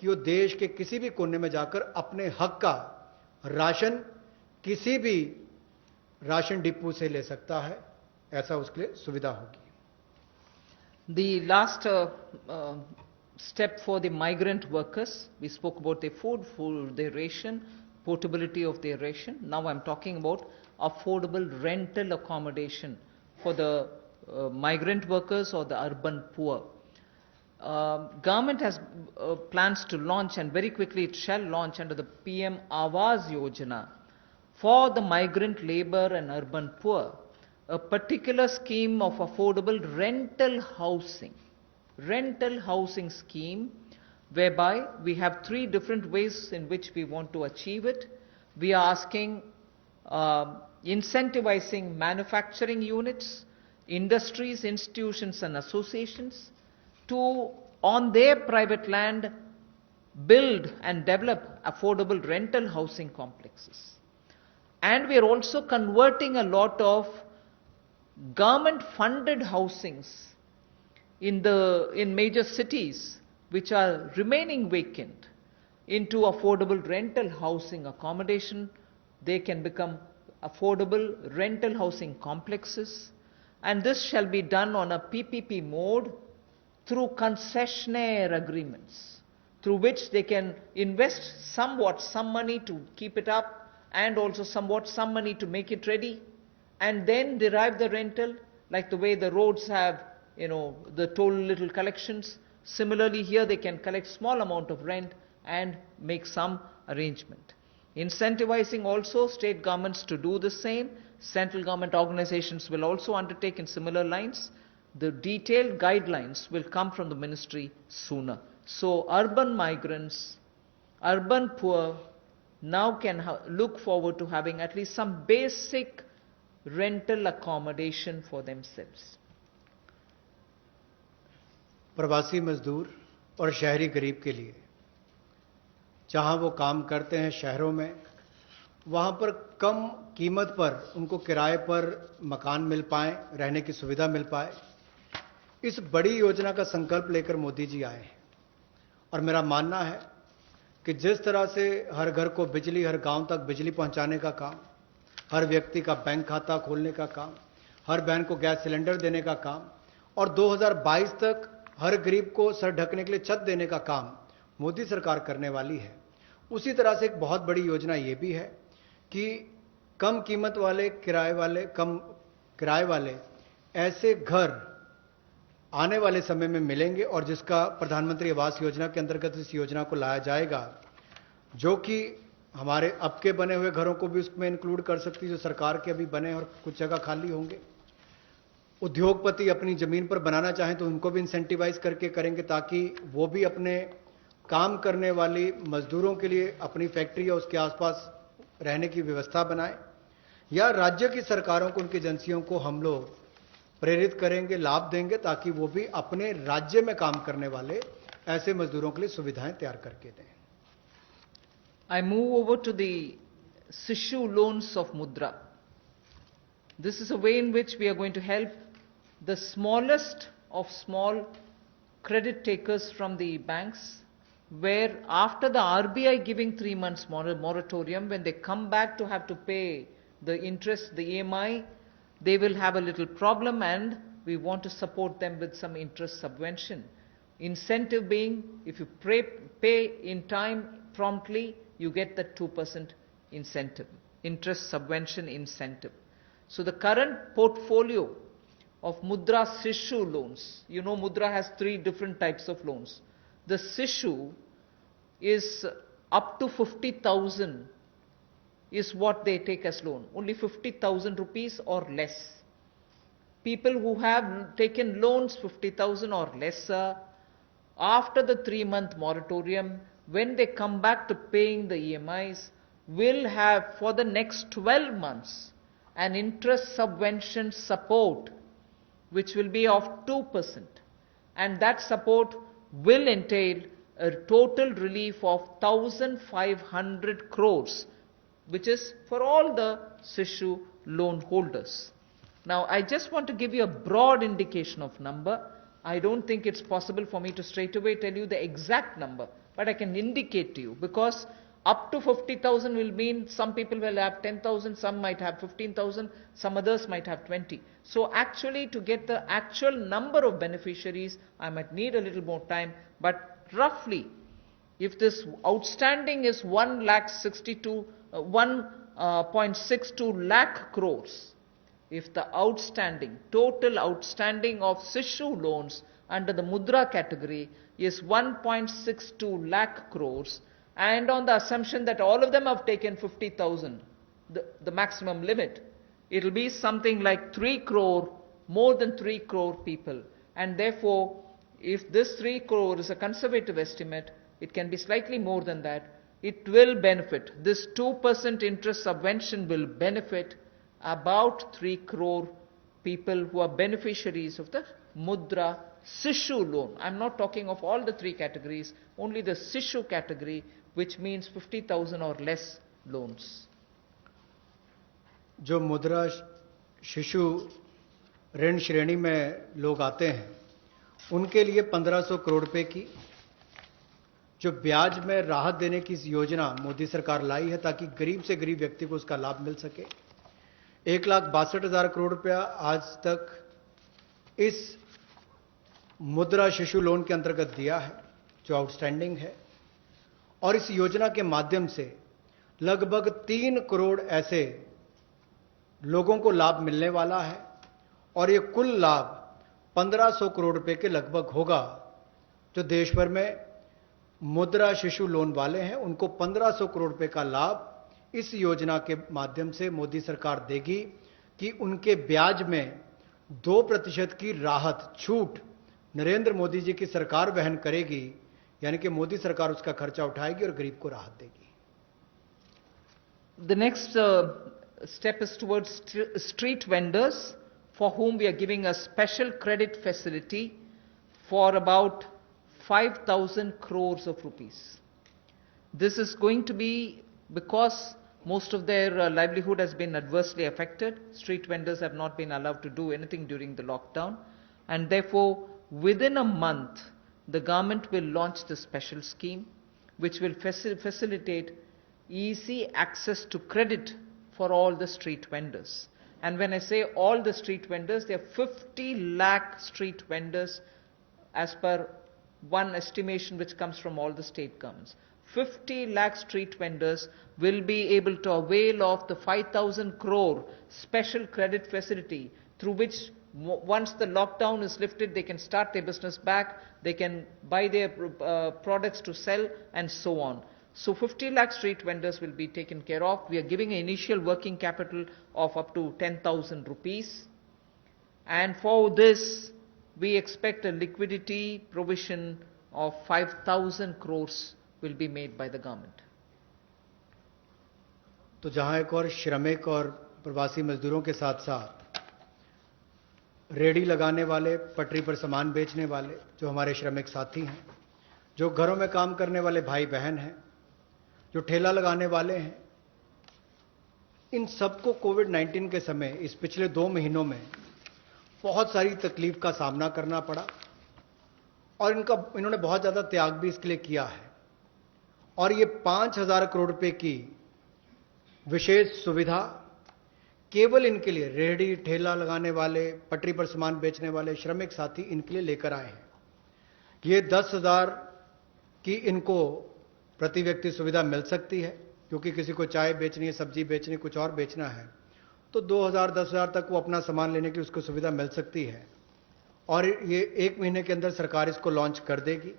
कि वो देश के किसी भी कोने में जाकर अपने हक का राशन किसी भी राशन डिपो से ले सकता है, ऐसा उसके लिए सुविधा होगी। The last step for the migrant workers, we spoke about their food, their ration, portability of their ration. Now I'm talking about affordable rental accommodation for the migrant workers or the urban poor. Government has plans to launch, and very quickly it shall launch under the PM Awas Yojana for the migrant labor and urban poor, a particular scheme of affordable rental housing scheme, whereby we have 3 different ways in which we want to achieve it. We are asking incentivizing manufacturing units, industries, institutions and associations to, on their private land, build and develop affordable rental housing complexes. And we are also converting a lot of government-funded housings in major cities which are remaining vacant into affordable rental housing accommodation. They can become affordable rental housing complexes, and this shall be done on a PPP mode through concessionaire agreements, through which they can invest somewhat some money to keep it up and also somewhat some money to make it ready, and then derive the rental, like the way the roads have, the toll little collections. Similarly, here they can collect small amount of rent and make some arrangement. Incentivizing also state governments to do the same. Central government organizations will also undertake in similar lines. The detailed guidelines will come from the ministry sooner. So urban migrants, urban poor now can look forward to having at least some basic rental accommodation for themselves. प्रवासी मजदूर और शहरी गरीब के लिए जहां वो काम करते हैं शहरों में, वहां पर कम कीमत पर उनको किराए पर मकान मिल पाए, रहने की सुविधा मिल पाए, इस बड़ी योजना का संकल्प लेकर मोदी जी आए हैं। और मेरा मानना है कि जिस तरह से हर घर को बिजली, हर गांव तक बिजली पहुंचाने का काम, हर व्यक्ति का बैंक खाता खोलने का काम, हर बहन को गैस सिलेंडर देने का काम, और 2022 तक हर गरीब को सर ढकने के लिए छत देने का काम मोदी सरकार करने वाली है, उसी तरह से एक बहुत बड़ी योजना ये भी है कि कम कीमत वाले, कम किराए वाले ऐसे घर आने वाले समय में मिलेंगे, और जिसका प्रधानमंत्री आवास योजना के अंतर्गत इस योजना को लाया जाएगा, जो कि हमारे अब के बने हुए घरों को भी उसमें इंक्लूड कर सकती है, जो सरकार के अभी बने और कुछ जगह खाली होंगे। उद्योगपति अपनी जमीन पर बनाना चाहें तो उनको भी इंसेंटिवाइज करके करेंगे, ताकि वो भी अपने काम करने वाली मजदूरों के लिए अपनी फैक्ट्री या उसके आसपास रहने की व्यवस्था बनाएं, या राज्य की सरकारों को, उनकी एजेंसियों को हम लोग प्रेरित करेंगे, लाभ देंगे, ताकि वो भी अपने राज्य में काम करने वाले ऐसे मजदूरों के लिए सुविधाएं तैयार करके दें। I move over to the Sishu loans of Mudra. This is a way in which we are going to help the smallest of small credit takers from the banks, where after the RBI giving 3 months moratorium, when they come back to have to pay the interest, the EMI, they will have a little problem, and we want to support them with some interest subvention. Incentive being, if you pay in time promptly, you get the 2% incentive, interest subvention incentive. So the current portfolio of Mudra Sishu loans, Mudra has 3 different types of loans. The Sishu is up to 50,000 is what they take as loan, only 50,000 rupees or less. People who have taken loans 50,000 or lesser, after the 3-month moratorium, when they come back to paying the EMIs, will have for the next 12 months an interest subvention support which will be of 2%, and that support will entail a total relief of 1,500 crores, which is for all the Sishu loan holders. Now, I just want to give you a broad indication of number. I don't think it's possible for me to straight away tell you the exact number, but I can indicate to you, because up to 50,000 will mean some people will have 10,000, some might have 15,000, some others might have 20. So actually, to get the actual number of beneficiaries, I might need a little more time, but roughly, if this outstanding is 1.62 lakh crores, if the total outstanding of Sishu loans under the Mudra category is 1.62 lakh crores, and on the assumption that all of them have taken 50,000, the maximum limit, it will be something like 3 crore, more than 3 crore people. And therefore, if this 3 crore is a conservative estimate, it can be slightly more than that. It will benefit. This 2% interest subvention will benefit about 3 crore people who are beneficiaries of the Mudra Sishu loan. I'm not talking of all the three categories, only the Sishu category, which means 50,000 or less loans. जो मुद्रा शिशु ऋण श्रेणी में लोग आते हैं उनके लिए 1500 करोड़ रुपए की जो ब्याज में राहत देने की योजना मोदी सरकार लाई है ताकि गरीब से गरीब व्यक्ति को उसका लाभ मिल सके। 1,62,000 करोड़ रुपया आज तक इस मुद्रा शिशु लोन के अंतर्गत दिया है जो आउटस्टैंडिंग है, और इस योजना के माध्यम से लगभग 3 करोड़ ऐसे लोगों को लाभ मिलने वाला है, और ये कुल लाभ 1500 करोड़ रुपए के लगभग होगा। जो देश भर में मुद्रा शिशु लोन वाले हैं उनको 1500 करोड़ रुपए का लाभ इस योजना के माध्यम से मोदी सरकार देगी कि उनके ब्याज में 2% की राहत छूट नरेंद्र मोदी जी की सरकार वहन करेगी, यानी कि मोदी सरकार उसका खर्चा उठाएगी और गरीब को राहत देगी। The next step is towards street vendors, for whom we are giving a special credit facility for about 5,000 crores of rupees. This is going to be because most of their livelihood has been adversely affected. Street vendors have not been allowed to do anything during the lockdown, and therefore within a month the government will launch the special scheme which will facilitate easy access to credit for all the street vendors. And when I say all the street vendors, there are 50 lakh street vendors as per one estimation which comes from all the state governments. 50 lakh street vendors will be able to avail of the 5,000 crore special credit facility, through which once the lockdown is lifted, they can start their business back, they can buy their products to sell, and so on. So 50 lakh street vendors will be taken care of. We are giving an initial working capital of up to 10,000 rupees. And for this, we expect a liquidity provision of 5,000 crores will be made by the government. तो जहां एक और श्रमिक और प्रवासी मजदूरों के साथ साथ रेडी लगाने वाले, पटरी पर सामान बेचने वाले जो हमारे श्रमिक साथी हैं, जो घरों में काम करने वाले भाई बहन हैं, जो ठेला लगाने वाले हैं, इन सबको कोविड-19 के समय इस पिछले 2 महीनों में बहुत सारी तकलीफ का सामना करना पड़ा, और इन्होंने बहुत ज़्यादा त्याग भी इसके लिए किया है। और ये 5,000 करोड़ रुपए की विशेष सुविधा केवल इनके लिए, रेहड़ी ठेला लगाने वाले, पटरी पर सामान बेचने वाले श्रमिक साथी, इनके लिए लेकर आए हैं। ये 10,000 की इनको प्रति व्यक्ति सुविधा मिल सकती है, क्योंकि किसी को चाय बेचनी है, सब्जी बेचनी, कुछ और बेचना है, तो 2,000 10,000 तक वो अपना सामान लेने की उसको सुविधा मिल सकती है। और ये 1 महीने के अंदर सरकार इसको लॉन्च कर देगी।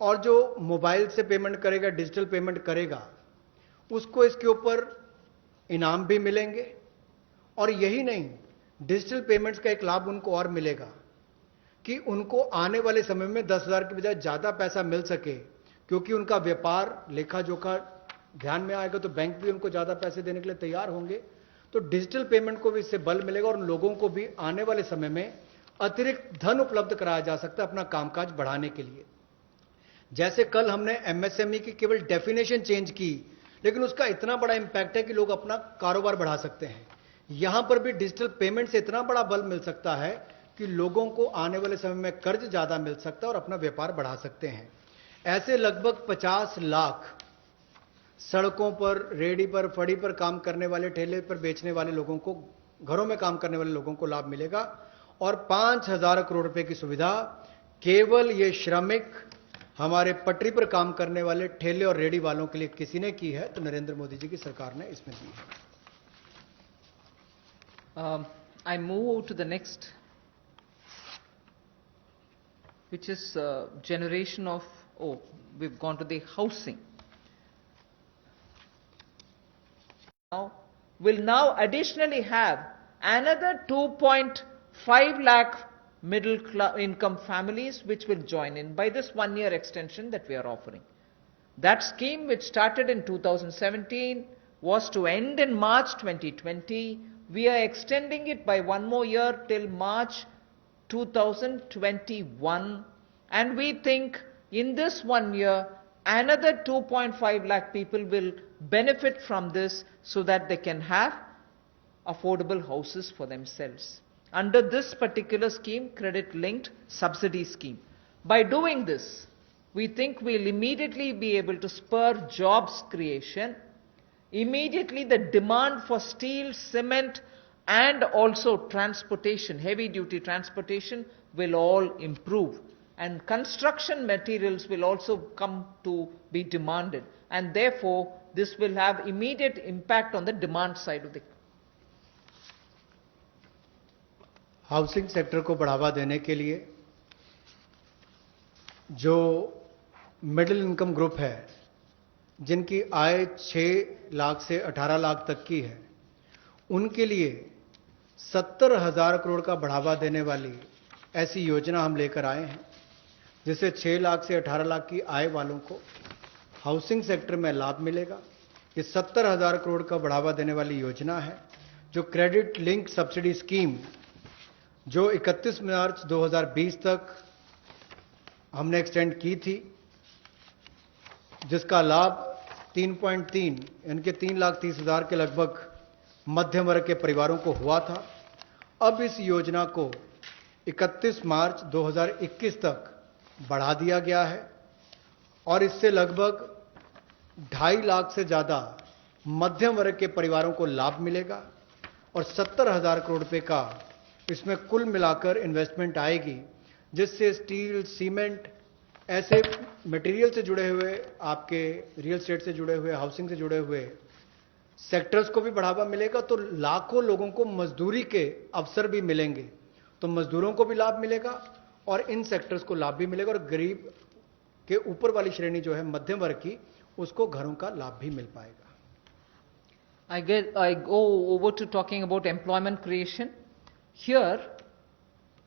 और जो मोबाइल से पेमेंट करेगा, डिजिटल पेमेंट करेगा, उसको इसके ऊपर इनाम भी मिलेंगे। और यही नहीं, डिजिटल पेमेंट्स का एक लाभ उनको और मिलेगा कि उनको आने वाले समय में 10,000 की बजाय ज़्यादा पैसा मिल सके, क्योंकि उनका व्यापार लेखा जोखा ध्यान में आएगा तो बैंक भी उनको ज़्यादा पैसे देने के लिए तैयार होंगे। तो डिजिटल पेमेंट को भी इससे बल मिलेगा, और उन लोगों को भी आने वाले समय में अतिरिक्त धन उपलब्ध कराया जा सकता है अपना कामकाज बढ़ाने के लिए। जैसे कल हमने एमएसएमई की केवल डेफिनेशन चेंज की, लेकिन उसका इतना बड़ा इंपैक्ट है कि लोग अपना कारोबार बढ़ा सकते हैं। यहां पर भी डिजिटल पेमेंट से इतना बड़ा बल मिल सकता है कि लोगों को आने वाले समय में कर्ज ज्यादा मिल सकता है और अपना व्यापार बढ़ा सकते हैं। ऐसे लगभग 50 लाख सड़कों पर, रेडी पर, फड़ी पर काम करने वाले, ठेले पर बेचने वाले लोगों को, घरों में काम करने वाले लोगों को लाभ मिलेगा। और 5,000 करोड़ रुपए की सुविधा केवल ये श्रमिक, हमारे पटरी पर काम करने वाले ठेले और रेडी वालों के लिए किसी ने की है, तो नरेंद्र मोदी जी की सरकार ने इसमें दी है। I move to the next, which is generation of, we've gone to the housing. Will now additionally have another 2.5 lakh middle income families which will join in by this 1-year extension that we are offering. That scheme, which started in 2017, was to end in March 2020. We are extending it by 1 more year till March 2021, and we think in this 1 year, another 2.5 lakh people will benefit from this so that they can have affordable houses for themselves. Under this particular scheme, credit-linked subsidy scheme. By doing this, we think we'll immediately be able to spur jobs creation. Immediately the demand for steel, cement, and also transportation, heavy-duty transportation, will all improve. And construction materials will also come to be demanded. And therefore, this will have immediate impact on the demand side of the housing sector को बढ़ावा देने के लिए जो middle income group है, जिनकी आय 6 लाख से 18 लाख तक की है, उनके लिए 70,000 करोड़ का बढ़ावा देने वाली ऐसी योजना हम लेकर आए हैं, जिससे 6 लाख से 18 लाख की आय वालों को हाउसिंग सेक्टर में लाभ मिलेगा। ये 70,000 करोड़ का बढ़ावा देने वाली योजना है, जो क्रेडिट लिंक सब्सिडी स्कीम जो 31 मार्च 2020 तक हमने एक्सटेंड की थी, जिसका लाभ 3.3 यानी कि 3,30,000 के लगभग मध्यम वर्ग के परिवारों को हुआ था। अब इस योजना को 31 मार्च 2021 तक बढ़ा दिया गया है और इससे लगभग 2.5 लाख से ज़्यादा मध्यम वर्ग के परिवारों को लाभ मिलेगा और 70,000 करोड़ रुपए का इसमें कुल मिलाकर इन्वेस्टमेंट आएगी, जिससे स्टील, सीमेंट, ऐसे मटेरियल से जुड़े हुए, आपके रियल एस्टेट से जुड़े हुए, हाउसिंग से जुड़े हुए सेक्टर्स को भी बढ़ावा मिलेगा। तो लाखों लोगों को मजदूरी के अवसर भी मिलेंगे, तो मजदूरों को भी लाभ मिलेगा और इन सेक्टर्स को लाभ भी मिलेगा और गरीब के ऊपर वाली श्रेणी जो है मध्यम वर्ग की, उसको घरों का लाभ भी मिल पाएगा। I go over to talking about employment creation. Here,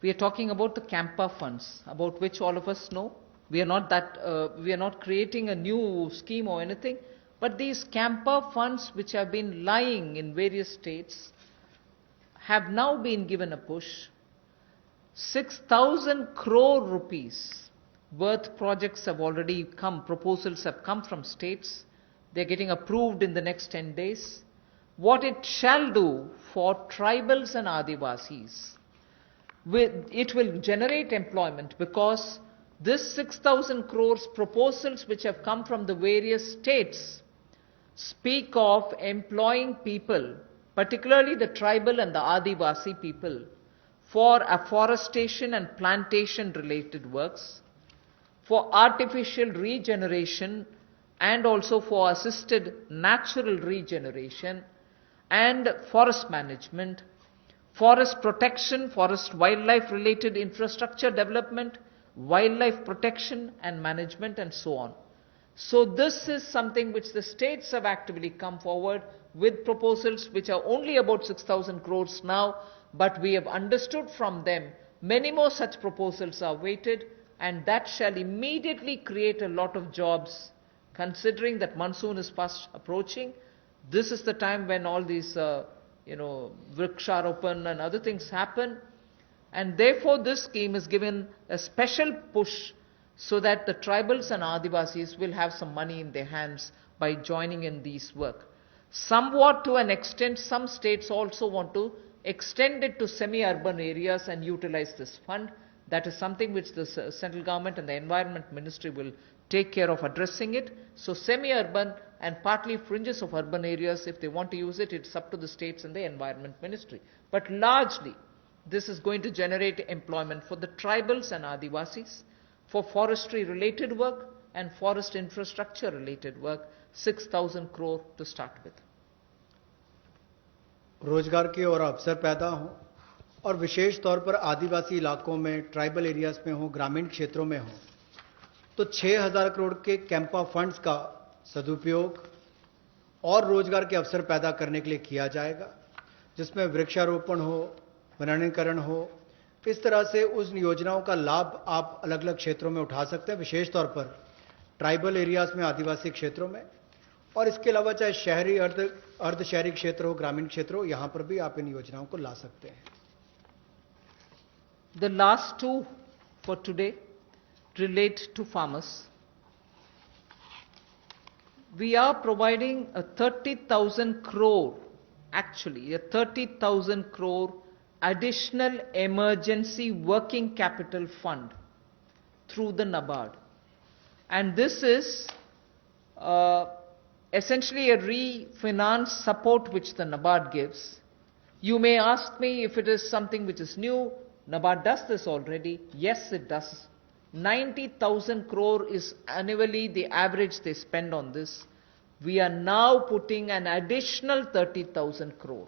we are talking about the Campa funds, about which all of us know. We are not creating a new scheme or anything, but these Campa funds, which have been lying in various states, have now been given a push. 6,000 crore rupees worth projects have already come, proposals have come from states. They're getting approved in the next 10 days. What it shall do for tribals and Adivasis, it will generate employment, because this 6,000 crores proposals which have come from the various states speak of employing people, particularly the tribal and the Adivasi people, for afforestation and plantation related works, for artificial regeneration and also for assisted natural regeneration, and forest management, forest protection, forest wildlife related infrastructure development, wildlife protection and management, and so on. So this is something which the states have actively come forward with proposals which are only about 6,000 crores now, but we have understood from them many more such proposals are waited, and that shall immediately create a lot of jobs, considering that monsoon is fast approaching. This is the time when all these, Vriksharopan and other things happen. And therefore, this scheme is given a special push so that the tribals and Adivasis will have some money in their hands by joining in these work. Somewhat to an extent, some states also want to extend it to semi-urban areas and utilize this fund. That is something which the central government and the Environment Ministry will take care of addressing it. So semi-urban and partly fringes of urban areas, if they want to use it, it's up to the states and the Environment Ministry. But largely, this is going to generate employment for the tribals and Adivasis, for forestry related work and forest infrastructure related work, 6,000 crore to start with. रोजगार के और अवसर पैदा हों और विशेष तौर पर आदिवासी इलाकों में, ट्राइबल एरियाज में हो, ग्रामीण क्षेत्रों में हो, तो 6,000 करोड़ के कैंपा फंड्स का सदुपयोग और रोजगार के अवसर पैदा करने के लिए किया जाएगा, जिसमें वृक्षारोपण हो, वनीकरण हो। इस तरह से उस योजनाओं का लाभ आप अलग अलग क्षेत्रों में उठा सकते हैं, विशेष तौर पर ट्राइबल एरियाज में, आदिवासी क्षेत्रों में, और इसके अलावा चाहे शहरी, अर्ध शहरी क्षेत्र हो, ग्रामीण क्षेत्र हो, यहां पर भी आप इन योजनाओं को ला सकते हैं। The last two for today relate to farmers. We are providing a 30,000 crore, actually a 30,000 crore additional emergency working capital fund through the NABARD. And this is essentially a refinance support which the NABARD gives. You may ask me if it is something which is new. NABARD does this already. Yes, it does. 90,000 crore is annually the average they spend on this. We are now putting an additional 30,000 crore.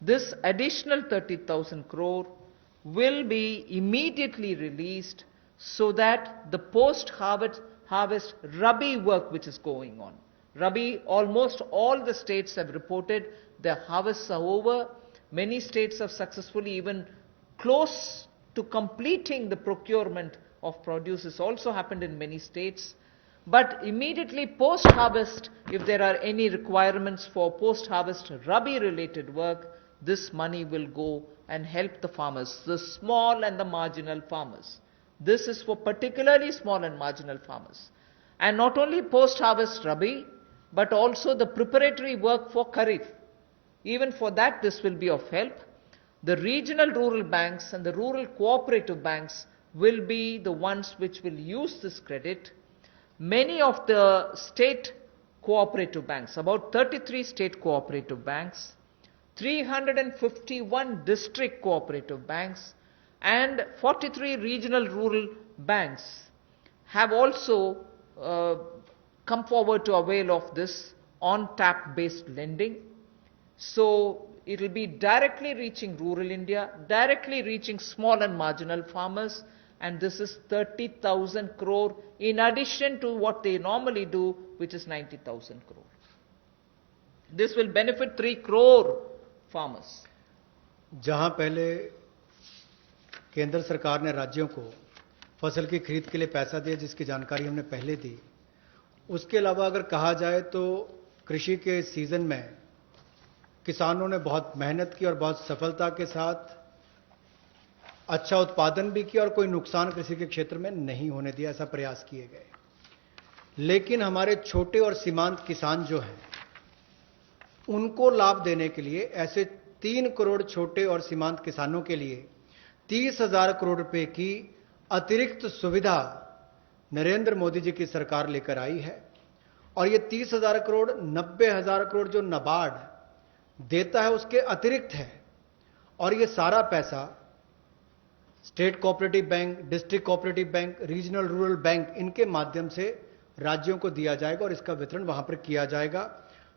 This additional 30,000 crore will be immediately released so that the post-harvest Rabi work which is going on. Rabi, almost all the states have reported their harvests are over. Many states have successfully even close to completing the procurement of produce. This also happened in many states. But immediately post-harvest, if there are any requirements for post-harvest Rabi-related work, this money will go and help the farmers, the small and the marginal farmers. This is for particularly small and marginal farmers. And not only post-harvest Rabi, but also the preparatory work for Kharif. Even for that, this will be of help. The regional rural banks and the rural cooperative banks will be the ones which will use this credit. Many of the state cooperative banks, about 33 state cooperative banks, 351 district cooperative banks, and 43 regional rural banks have also come forward to avail of this on-tap based lending. So it will be directly reaching rural India, directly reaching small and marginal farmers, and this is 30,000 crore in addition to what they normally do, which is 90,000 crore. This will benefit 3 crore farmers. जहां पहले केंद्र सरकार ने राज्यों को फसल की खरीद के लिए पैसा दिया, जिसकी जानकारी हमने पहले दी, उसके अलावा अगर कहा जाए तो कृषि के सीजन में किसानों ने बहुत मेहनत की और बहुत सफलता के साथ अच्छा उत्पादन भी किया और कोई नुकसान कृषि के क्षेत्र में नहीं होने दिया, ऐसा प्रयास किए गए। लेकिन हमारे छोटे और सीमांत किसान जो हैं, उनको लाभ देने के लिए ऐसे 3 करोड़ छोटे और सीमांत किसानों के लिए 30,000 करोड़ रुपए की अतिरिक्त सुविधा नरेंद्र मोदी जी की सरकार लेकर आई है। और ये 30,000 करोड़ 90,000 करोड़ जो नाबार्ड देता है उसके अतिरिक्त है, और ये सारा पैसा state cooperative bank, district cooperative bank, regional rural bank, इनके माध्यम से राज्यों को दिया जाएगा और इसका वितरण वहां पर किया जाएगा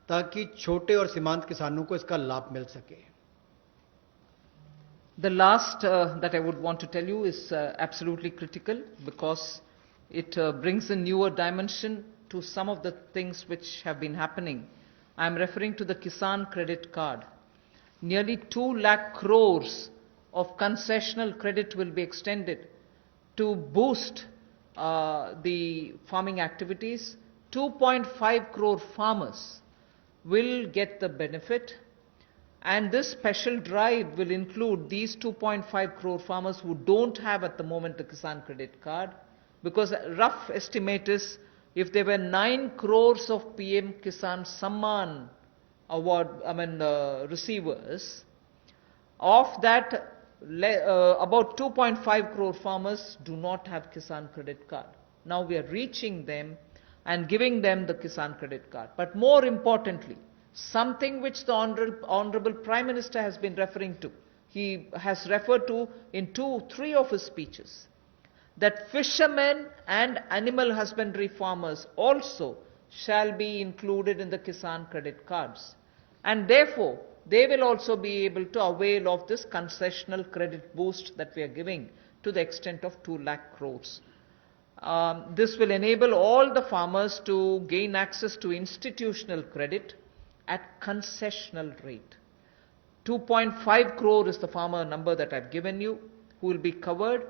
ताकि छोटे और सीमांत किसानों को इसका लाभ मिल सके। The last that I would want to tell you is absolutely critical because it brings a newer dimension to some of the things which have been happening. I am referring to the Kisan Credit Card. Nearly 2 lakh crores of concessional credit will be extended to boost the farming activities. 2.5 crore farmers will get the benefit, and this special drive will include these 2.5 crore farmers who don't have at the moment the Kisan Credit Card, because a rough estimate is if there were 9 crores of PM Kisan Samman award, receivers, of that about 2.5 crore farmers do not have Kisan Credit Card. Now we are reaching them and giving them the Kisan Credit Card. But more importantly, something which the Honorable Prime Minister has been referring to, he has referred to in 2-3 of his speeches, that fishermen and animal husbandry farmers also shall be included in the Kisan Credit Cards. And therefore, they will also be able to avail of this concessional credit boost that we are giving to the extent of 2 lakh crores. This will enable all the farmers to gain access to institutional credit at concessional rate. 2.5 crore is the farmer number that I've given you who will be covered,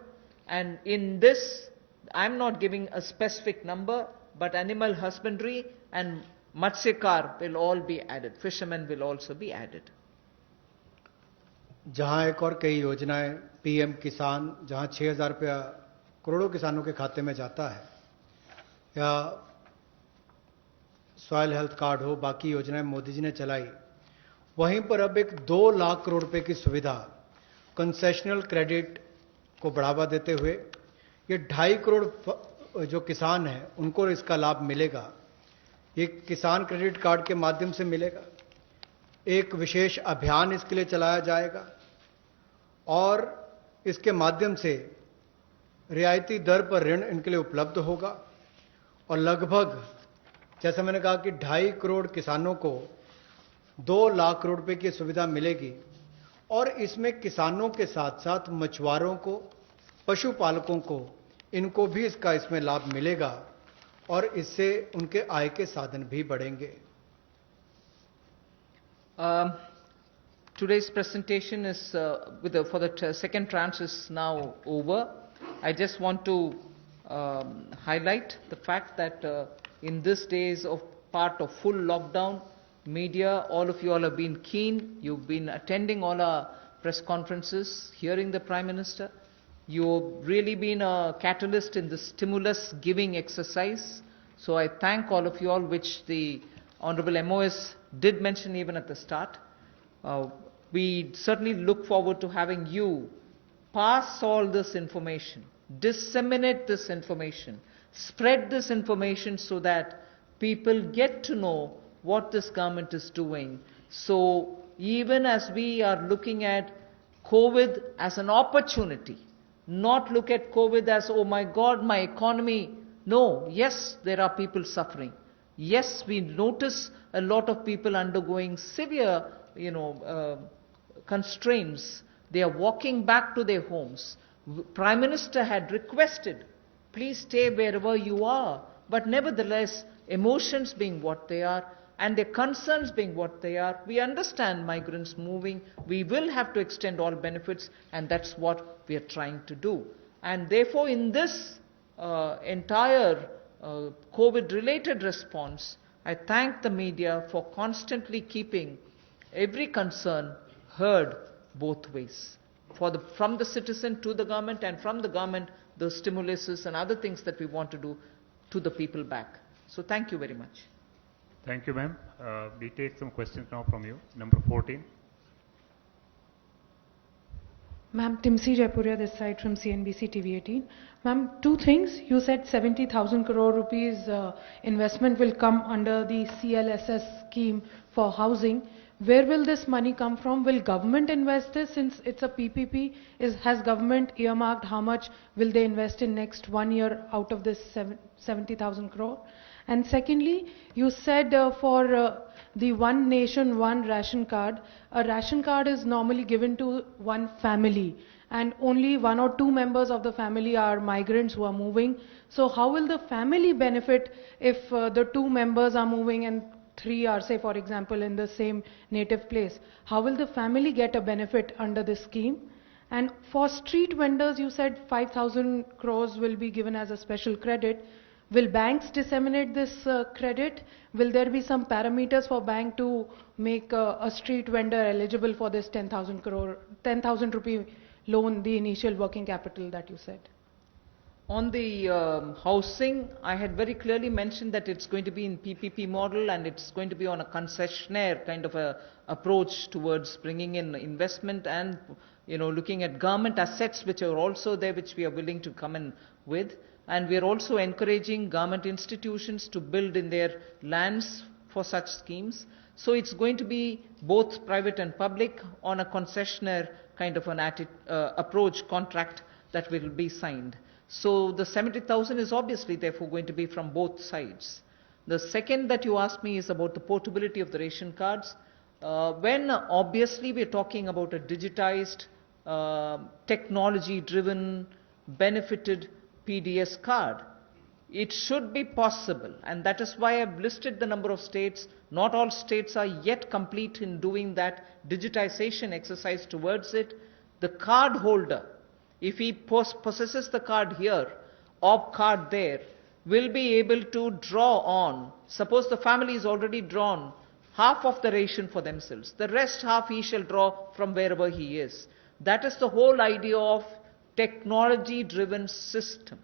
and in this I'm not giving a specific number, but animal husbandry and Matsyakar will all be added. Fishermen will also be added. जहां एक और कई योजनाएं PM किसान, जहां 6,000 रुपया करोड़ों किसानों के खाते में जाता है, या सॉयल हेल्थ कार्ड हो, बाकी योजनाएं मोदी जी ने चलाई, वहीं पर अब एक 2 लाख करोड़ रुपए की सुविधा कंसेशनल क्रेडिट को बढ़ावा देते हुए ये 2.5 करोड़ जो किसान हैं उनको इसका लाभ मिलेगा। ये किसान क्रेडिट कार्ड के माध्यम से मिलेगा। एक विशेष अभियान इसके लिए चलाया जाएगा और इसके माध्यम से रियायती दर पर ऋण इनके लिए उपलब्ध होगा और लगभग, जैसा मैंने कहा कि 2.5 करोड़ किसानों को 2 लाख करोड़ रुपए की सुविधा मिलेगी और इसमें किसानों के साथ साथ मछुआरों को, पशुपालकों को, इनको भी इसमें लाभ मिलेगा और इससे उनके आय के साधन भी बढ़ेंगे। Today's presentation is for the second tranche is now over. I just want to highlight the fact that in these days of part of full lockdown, media, all of you all have been keen. You've been attending all our press conferences, hearing the Prime Minister. You've really been a catalyst in the stimulus giving exercise. So I thank all of you all, which the Honorable MOS did mention even at the start. We certainly look forward to having you pass all this information, disseminate this information, spread this information so that people get to know what this government is doing. So even as we are looking at COVID as an opportunity, not look at COVID as, oh my God, my economy. No, yes, there are people suffering. Yes, we notice a lot of people undergoing severe, constraints. They are walking back to their homes. Prime Minister had requested, please stay wherever you are. But nevertheless, emotions being what they are, and their concerns being what they are, we understand migrants moving. We will have to extend all benefits, and that's what we are trying to do. And therefore, in this entire COVID-related response, I thank the media for constantly keeping every concern heard both ways, from the citizen to the government, and from the government, the stimuluses and other things that we want to do to the people back. So thank you very much. Thank you, ma'am. We take some questions now from you. Number 14. Ma'am, Timsi Jaipuria this side from CNBC TV 18. Ma'am, two things. You said 70,000 crore rupees investment will come under the CLSS scheme for housing. Where will this money come from? Will government invest this since it's a PPP? Has government earmarked how much will they invest in next 1 year out of this 70,000 crore? And secondly, you said for the one nation, one ration card, a ration card is normally given to one family and only 1 or 2 members of the family are migrants who are moving. So how will the family benefit if the 2 members are moving and 3 are, say for example, in the same native place? How will the family get a benefit under this scheme? And for street vendors, you said 5,000 crores will be given as a special credit. Will banks disseminate this credit? Will there be some parameters for bank to make a street vendor eligible for this 10,000 rupee loan, the initial working capital that you said? On the housing, I had very clearly mentioned that it's going to be in PPP model and it's going to be on a concessionaire kind of a approach towards bringing in investment and looking at government assets which are also there, which we are willing to come in with. And we are also encouraging government institutions to build in their lands for such schemes. So it's going to be both private and public on a concessionaire kind of an approach contract that will be signed. So the 70,000 is obviously therefore going to be from both sides. The second that you asked me is about the portability of the ration cards. When obviously we're talking about a digitized, technology-driven, benefited PDS card, it should be possible, and that is why I've listed the number of states. Not all states are yet complete in doing that digitization exercise towards it. The card holder, if he possesses the card here or card there, will be able to draw on. Suppose the family is already drawn half of the ration for themselves. The rest half he shall draw from wherever he is. That is the whole idea of technology-driven system,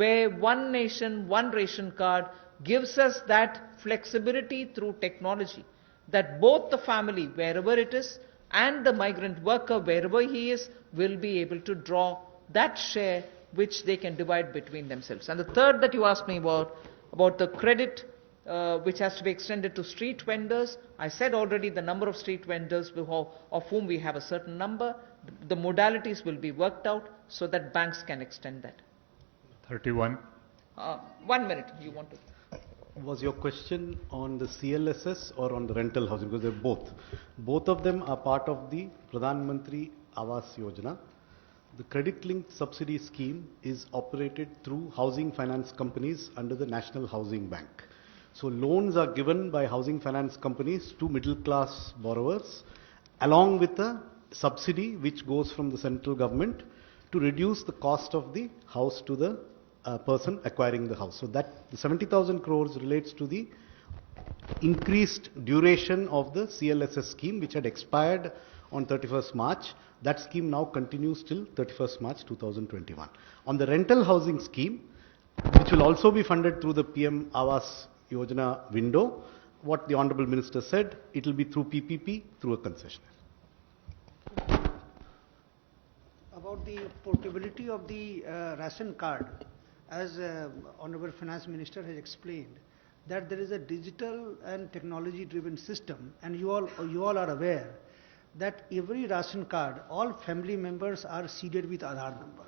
where one nation, one ration card gives us that flexibility through technology, that both the family, wherever it is, and the migrant worker, wherever he is, will be able to draw that share which they can divide between themselves. And the third that you asked me about the credit which has to be extended to street vendors. I said already the number of street vendors of whom we have a certain number. The modalities will be worked out so that banks can extend that. 31. 1 minute, you want to? Was your question on the CLSS or on the rental housing? Because they're both. Both of them are part of the Pradhan Mantri Awas Yojana. The credit-linked subsidy scheme is operated through housing finance companies under the National Housing Bank. So loans are given by housing finance companies to middle-class borrowers along with a subsidy which goes from the central government to reduce the cost of the house to the person acquiring the house. So that the 70,000 crores relates to the increased duration of the CLSS scheme which had expired on 31st March. That scheme now continues till 31st March 2021. On the rental housing scheme, which will also be funded through the PM Awas Yojana window, what the Honorable Minister said, it will be through PPP, through a concessionaire. About the portability of the ration card, as Honorable Finance Minister has explained, that there is a digital and technology-driven system, and you all are aware that every ration card, all family members are seeded with Aadhaar number.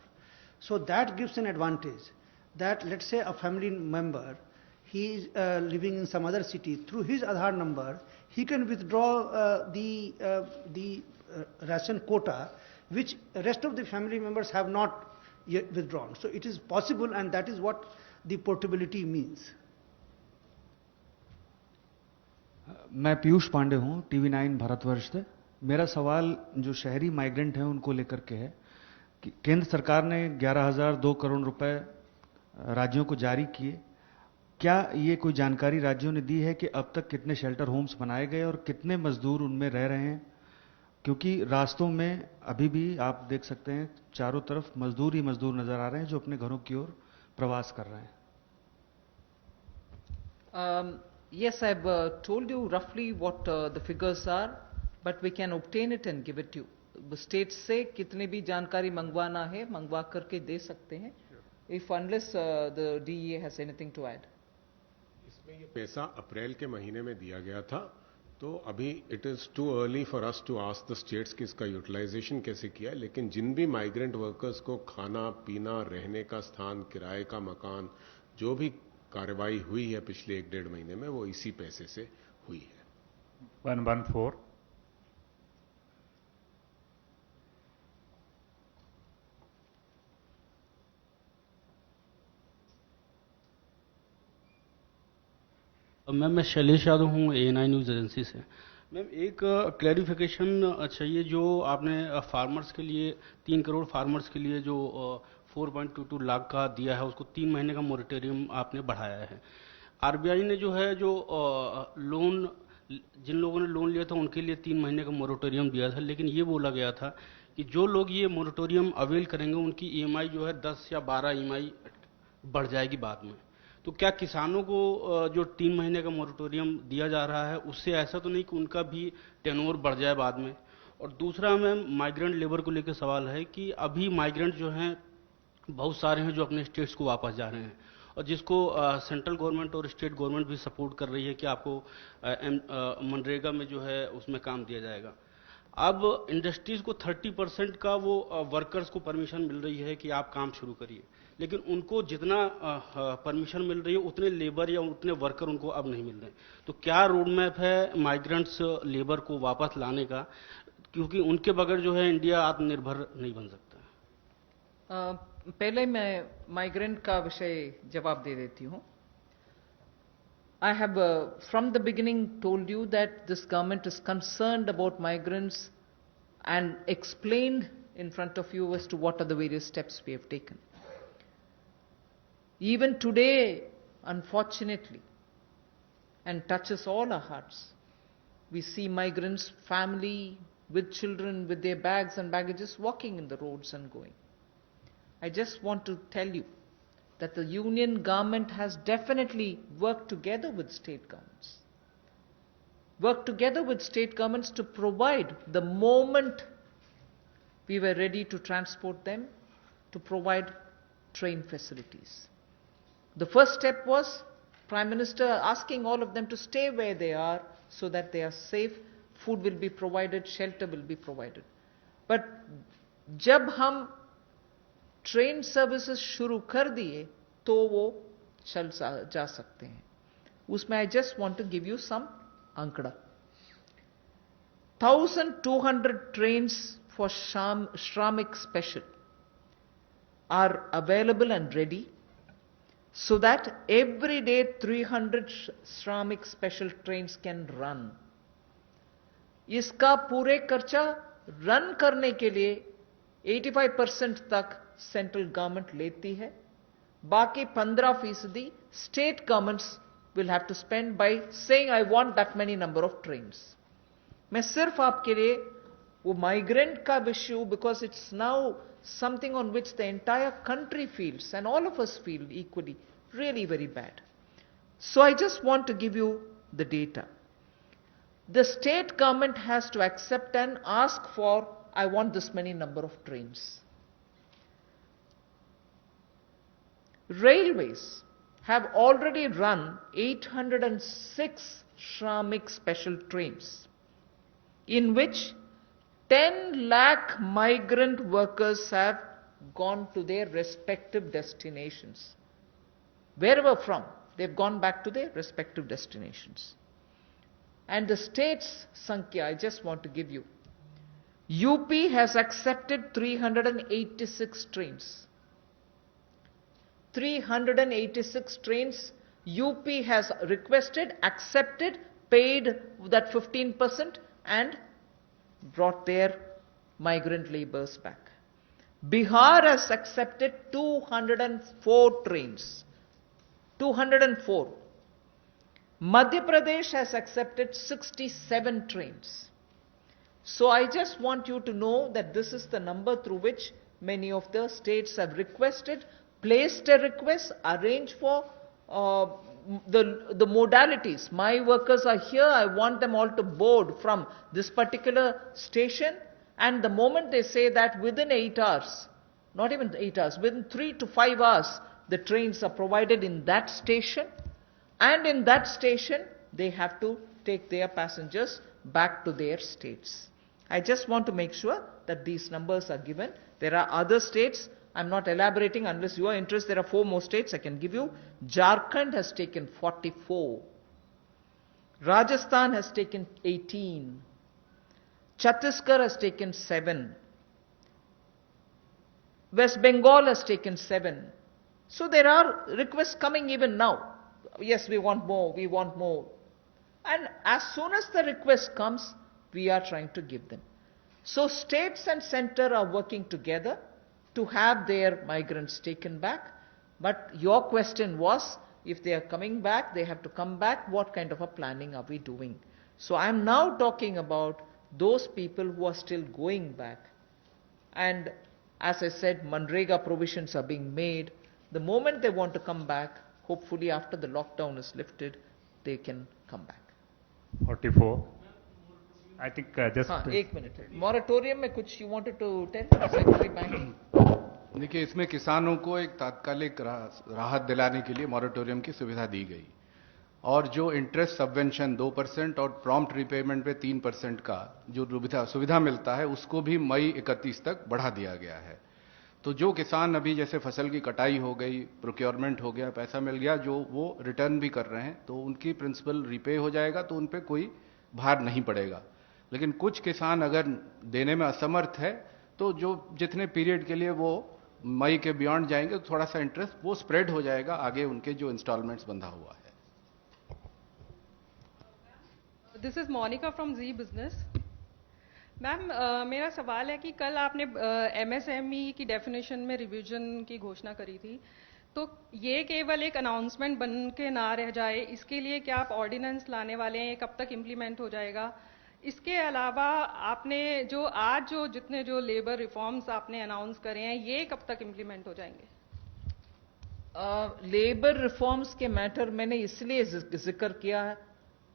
So that gives an advantage that, let's say, a family member, he is living in some other city, through his Aadhaar number, he can withdraw the ration quota, which rest of the family members have not yet withdrawn. So it is possible, and that is what the portability means. मैं पीयूष पांडे हूं, TV9 Bharatvarsh से। मेरा सवाल जो शहरी migrant हैं उनको लेकर के है कि केंद्र सरकार ने 11,002 करोड़ रुपए राज्यों को जारी किए। क्या ये कोई जानकारी राज्यों ने दी है कि अब तक कितने शेल्टर होम्स बनाए गए और कितने मजदूर उनमें रह रहे हैं? क्योंकि रास्तों में अभी भी आप देख सकते हैं चारों तरफ मजदूर ही मजदूर नजर आ रहे हैं जो अपने घरों की ओर प्रवास कर रहे हैं। Yes, I've told you roughly what the figures are, but we can obtain it and give it to you. State से कितने भी जानकारी मंगवाना है, मंगवा करके दे सकते हैं. If unless the DEA has anything to add. इसमें ये पैसा अप्रैल के महीने में दिया गया था, तो अभी it is too early for us to ask the states कि इसका यूटिलाइजेशन कैसे किया है, लेकिन जिन भी माइग्रेंट वर्कर्स को खाना पीना, रहने का स्थान, किराए का मकान, जो भी कार्रवाई हुई है पिछले 1-1.5 महीने में, वो इसी पैसे से हुई है। 114. मैम मैं शैलेश यादव हूँ ANI न्यूज़ एजेंसी से। मैम एक क्लैरिफिकेशन चाहिए, जो आपने फार्मर्स के लिए 3 करोड़ फार्मर्स के लिए जो 4.22 लाख का दिया है उसको 3 महीने का मोरेटोरियम आपने बढ़ाया है। RBI ने जो है जो लोन जिन लोगों ने लोन लिया था उनके लिए 3 महीने का मोरेटोरियम दिया था, लेकिन ये बोला गया था कि जो लोग ये मोरेटोरियम अवेल करेंगे उनकी EMI जो है 10 या 12 EMI बढ़ जाएगी बाद में। तो क्या किसानों को जो 3 महीने का मोरेटोरियम दिया जा रहा है उससे ऐसा तो नहीं कि उनका भी टेन्योर बढ़ जाए बाद में? और दूसरा मैम माइग्रेंट लेबर को लेकर सवाल है कि अभी माइग्रेंट जो हैं बहुत सारे हैं जो अपने स्टेट्स को वापस जा रहे हैं और जिसको सेंट्रल गवर्नमेंट और स्टेट गवर्नमेंट भी सपोर्ट कर रही है कि आपको मनरेगा में जो है उसमें काम दिया जाएगा। अब इंडस्ट्रीज को 30% का वो वर्कर्स को परमिशन मिल रही है कि आप काम शुरू करिए, लेकिन उनको जितना परमिशन मिल रही है उतने लेबर या उतने वर्कर उनको अब नहीं मिल रहे। तो क्या रोड मैप है माइग्रेंट्स लेबर को वापस लाने का, क्योंकि उनके बगैर जो है इंडिया आत्मनिर्भर नहीं बन सकता। पहले मैं माइग्रेंट का विषय जवाब दे देती हूँ। I have from the beginning told you that this government is concerned about migrants and explained in front of you as to what are the various steps we have taken. Even today, unfortunately, and touches all our hearts, We see migrants, family with children, with their bags and baggages, walking in the roads and going. I just want to tell you that the union government has definitely worked together with state governments. Worked together with state governments to provide, the moment we were ready to transport them, to provide train facilities. The first step was Prime Minister asking all of them to stay where they are so that they are safe, food will be provided, shelter will be provided. But जब हम train services शुरू कर दिए तो वो चल जा सकते हैं. उसमें I just want to give you some आंकड़ा. 1,200 trains for Shramik Special are available and ready, so that every day 300 Shramik Special trains can run. इसका पूरे खर्चा रन करने के लिए 85% तक सेंट्रल गवर्नमेंट लेती है. बाकी 15% state governments will have to spend by saying I want that many number of trains. मैं सिर्फ आपके लिए वो migrant का विषय, because it's now something on which the entire country feels and all of us feel equally really very bad. So I just want to give you the data. The state government has to accept and ask for, I want this many number of trains. Railways have already run 806 Shramik special trains, in which 10 lakh migrant workers have gone to their respective destinations. Wherever from, they've gone back to their respective destinations. And the state's Sankhya, I just want to give you. UP has accepted 386 trains. 386 trains UP has requested, accepted, paid that 15% and brought their migrant laborers back. Bihar has accepted 204 trains. 204. Madhya Pradesh has accepted 67 trains. So I just want you to know that this is the number through which many of the states have requested, placed a request, arranged for the modalities. My workers are here, I want them all to board from this particular station, and the moment they say that within 8 hours, not even 8 hours, within 3 to 5 hours, the trains are provided in that station, and in that station, they have to take their passengers back to their states. I just want to make sure that these numbers are given. There are other states, I'm not elaborating unless you are interested. There are 4 more states I can give you. Jharkhand has taken 44. Rajasthan has taken 18. Chhattisgarh has taken 7. West Bengal has taken 7. So there are requests coming even now. Yes, we want more, we want more. And as soon as the request comes, we are trying to give them. So states and center are working together to have their migrants taken back. But your question was, if they are coming back, they have to come back, what kind of a planning are we doing? So I am now talking about those people who are still going back. And as I said, Manrega provisions are being made. The moment they want to come back, hopefully after the lockdown is lifted, they can come back. 44. I think just... हाँ, 1 minute. Moratorium में कुछ you wanted to tell? Secretary Banking? देखिए, इसमें किसानों को एक तात्कालिक राहत दिलाने के लिए मॉरेटोरियम की सुविधा दी गई, और जो इंटरेस्ट सबवेंशन 2% और प्रॉम्प्ट रिपेमेंट पे 3% का जो सुविधा मिलता है, उसको भी मई 31 तक बढ़ा दिया गया है. तो जो किसान अभी जैसे फसल की कटाई हो गई, प्रोक्योरमेंट हो गया, पैसा मिल गया, जो वो रिटर्न भी कर रहे हैं, तो उनकी प्रिंसिपल रिपे हो जाएगा, तो उन पे कोई भार नहीं पड़ेगा. लेकिन कुछ किसान अगर देने में असमर्थ है, तो जो जितने पीरियड के लिए वो मई के बियॉन्ड जाएंगे, तो थोड़ा सा इंटरेस्ट वो स्प्रेड हो जाएगा आगे उनके जो इंस्टॉलमेंट्स बंधा हुआ है. This is Monica from Zee Business. Ma'am, मेरा सवाल है कि कल आपने एमएसएमई की डेफिनेशन में रिवीजन की घोषणा करी थी, तो ये केवल एक अनाउंसमेंट बन के ना रह जाए, इसके लिए क्या आप ऑर्डिनेंस लाने वाले हैं? ये कब तक इम्प्लीमेंट हो जाएगा? इसके अलावा आपने जो जितने जो लेबर रिफॉर्म्स आपने अनाउंस करे हैं, ये कब तक इम्प्लीमेंट हो जाएंगे? लेबर रिफॉर्म्स के मैटर मैंने इसलिए जिक्र किया है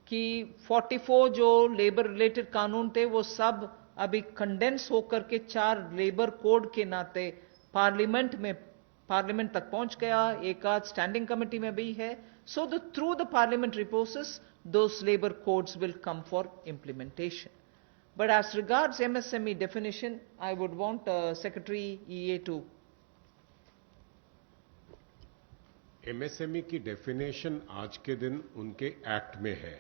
कि 44 जो लेबर रिलेटेड कानून थे वो सब अभी कंडेंस होकर के 4 लेबर कोड के नाते पार्लियामेंट तक पहुंच गया, एक आध स्टैंडिंग कमेटी में भी है. So through the parliamentary process those labor codes will come for implementation. But as regards MSME definition, I would want Secretary EA to. MSME की डेफिनेशन आज के दिन उनके एक्ट में है,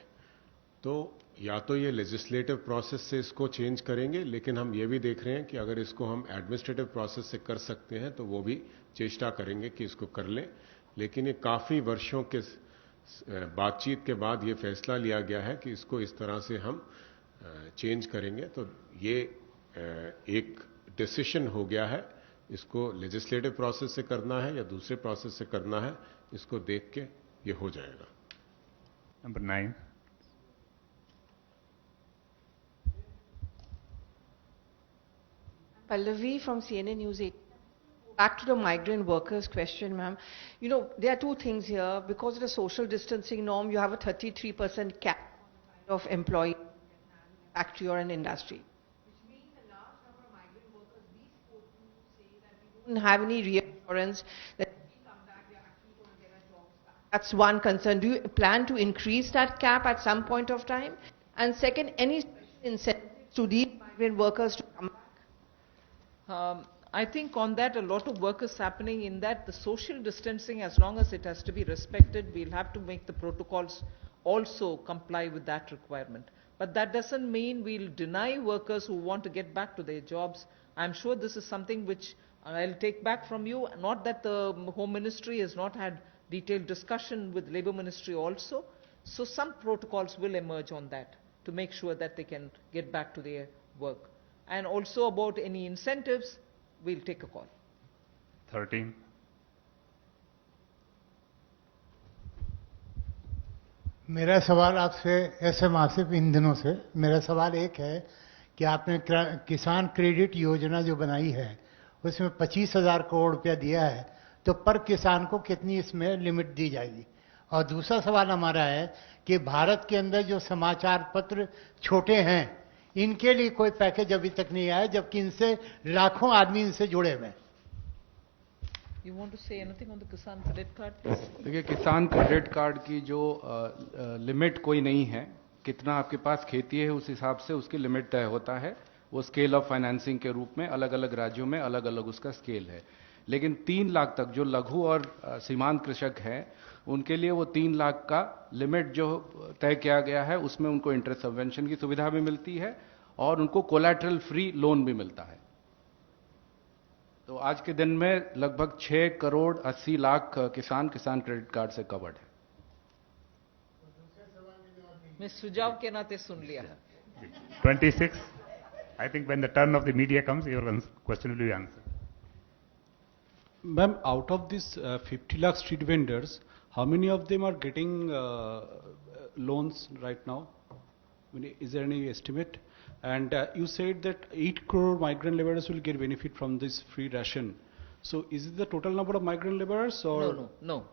तो या तो ये लेजिस्लेटिव प्रोसेस से इसको चेंज करेंगे, लेकिन हम ये भी देख रहे हैं कि अगर इसको हम एडमिनिस्ट्रेटिव प्रोसेस से कर सकते हैं तो वो भी चेष्टा करेंगे कि इसको कर लें. लेकिन ये काफ़ी वर्षों के बातचीत के बाद ये फैसला लिया गया है कि इसको इस तरह से हम चेंज करेंगे. तो ये एक डिसीजन हो गया है. इसको लेजिस्लेटिव प्रोसेस से करना है या दूसरे प्रोसेस से करना है, इसको देख के ये हो जाएगा. Number 9. Pallavi from CNN News 8. Back to the migrant workers question, ma'am. You know, there are two things here. Because of the social distancing norm, you have a 33% cap of employee factory or an industry. Which means a large number of migrant workers we spoke to say that we don't have any reassurance that if we come back, we are actually going to get our jobs back. That's one concern. Do you plan to increase that cap at some point of time? And second, any incentives to these migrant workers to come back? I think on that a lot of work is happening in that the social distancing, as long as it has to be respected, we'll have to make the protocols also comply with that requirement. But that doesn't mean we'll deny workers who want to get back to their jobs. I'm sure this is something which I'll take back from you. Not that the Home Ministry has not had detailed discussion with Labour Ministry also. So some protocols will emerge on that to make sure that they can get back to their work. And also about any incentives, we'll take a call. 13. मेरा सवाल आपसे SM Asif इन दिनों से मेरा सवाल एक है कि आपने किसान क्रेडिट योजना जो बनाई है उसमें 25,000 करोड़ रुपया दिया है, तो पर किसान को कितनी इसमें लिमिट दी जाएगी? और दूसरा सवाल हमारा है कि भारत के अंदर जो समाचार पत्र छोटे हैं इनके लिए कोई पैकेज अभी तक नहीं आया, जबकि इनसे लाखों आदमी इनसे जुड़े हुए हैं. You want to say anything on the Kisan credit card, please? देखिए, किसान क्रेडिट कार्ड की जो लिमिट कोई नहीं है. कितना आपके पास खेती है उस हिसाब से उसकी लिमिट तय होता है. वो स्केल ऑफ फाइनेंसिंग के रूप में अलग अलग राज्यों में अलग अलग उसका स्केल है. लेकिन 3 लाख तक जो लघु और सीमांत कृषक हैं उनके लिए वो 3 लाख का लिमिट जो तय किया गया है उसमें उनको इंटरेस्ट सबवेंशन की सुविधा भी मिलती है और उनको कोलैटरल फ्री लोन भी मिलता है. तो आज के दिन में लगभग 6 करोड़ 80 लाख किसान क्रेडिट कार्ड से कवर्ड है. मैं सुझाव के नाते सुन लिया. 26. I think when the turn of the media comes, your question will be answered. Ma'am, out of these 50 lakh street vendors, how many of them are getting loans right now? Is there any estimate? And you said that 8 crore migrant laborers will get benefit from this free ration. So is it the total number of migrant laborers or? No.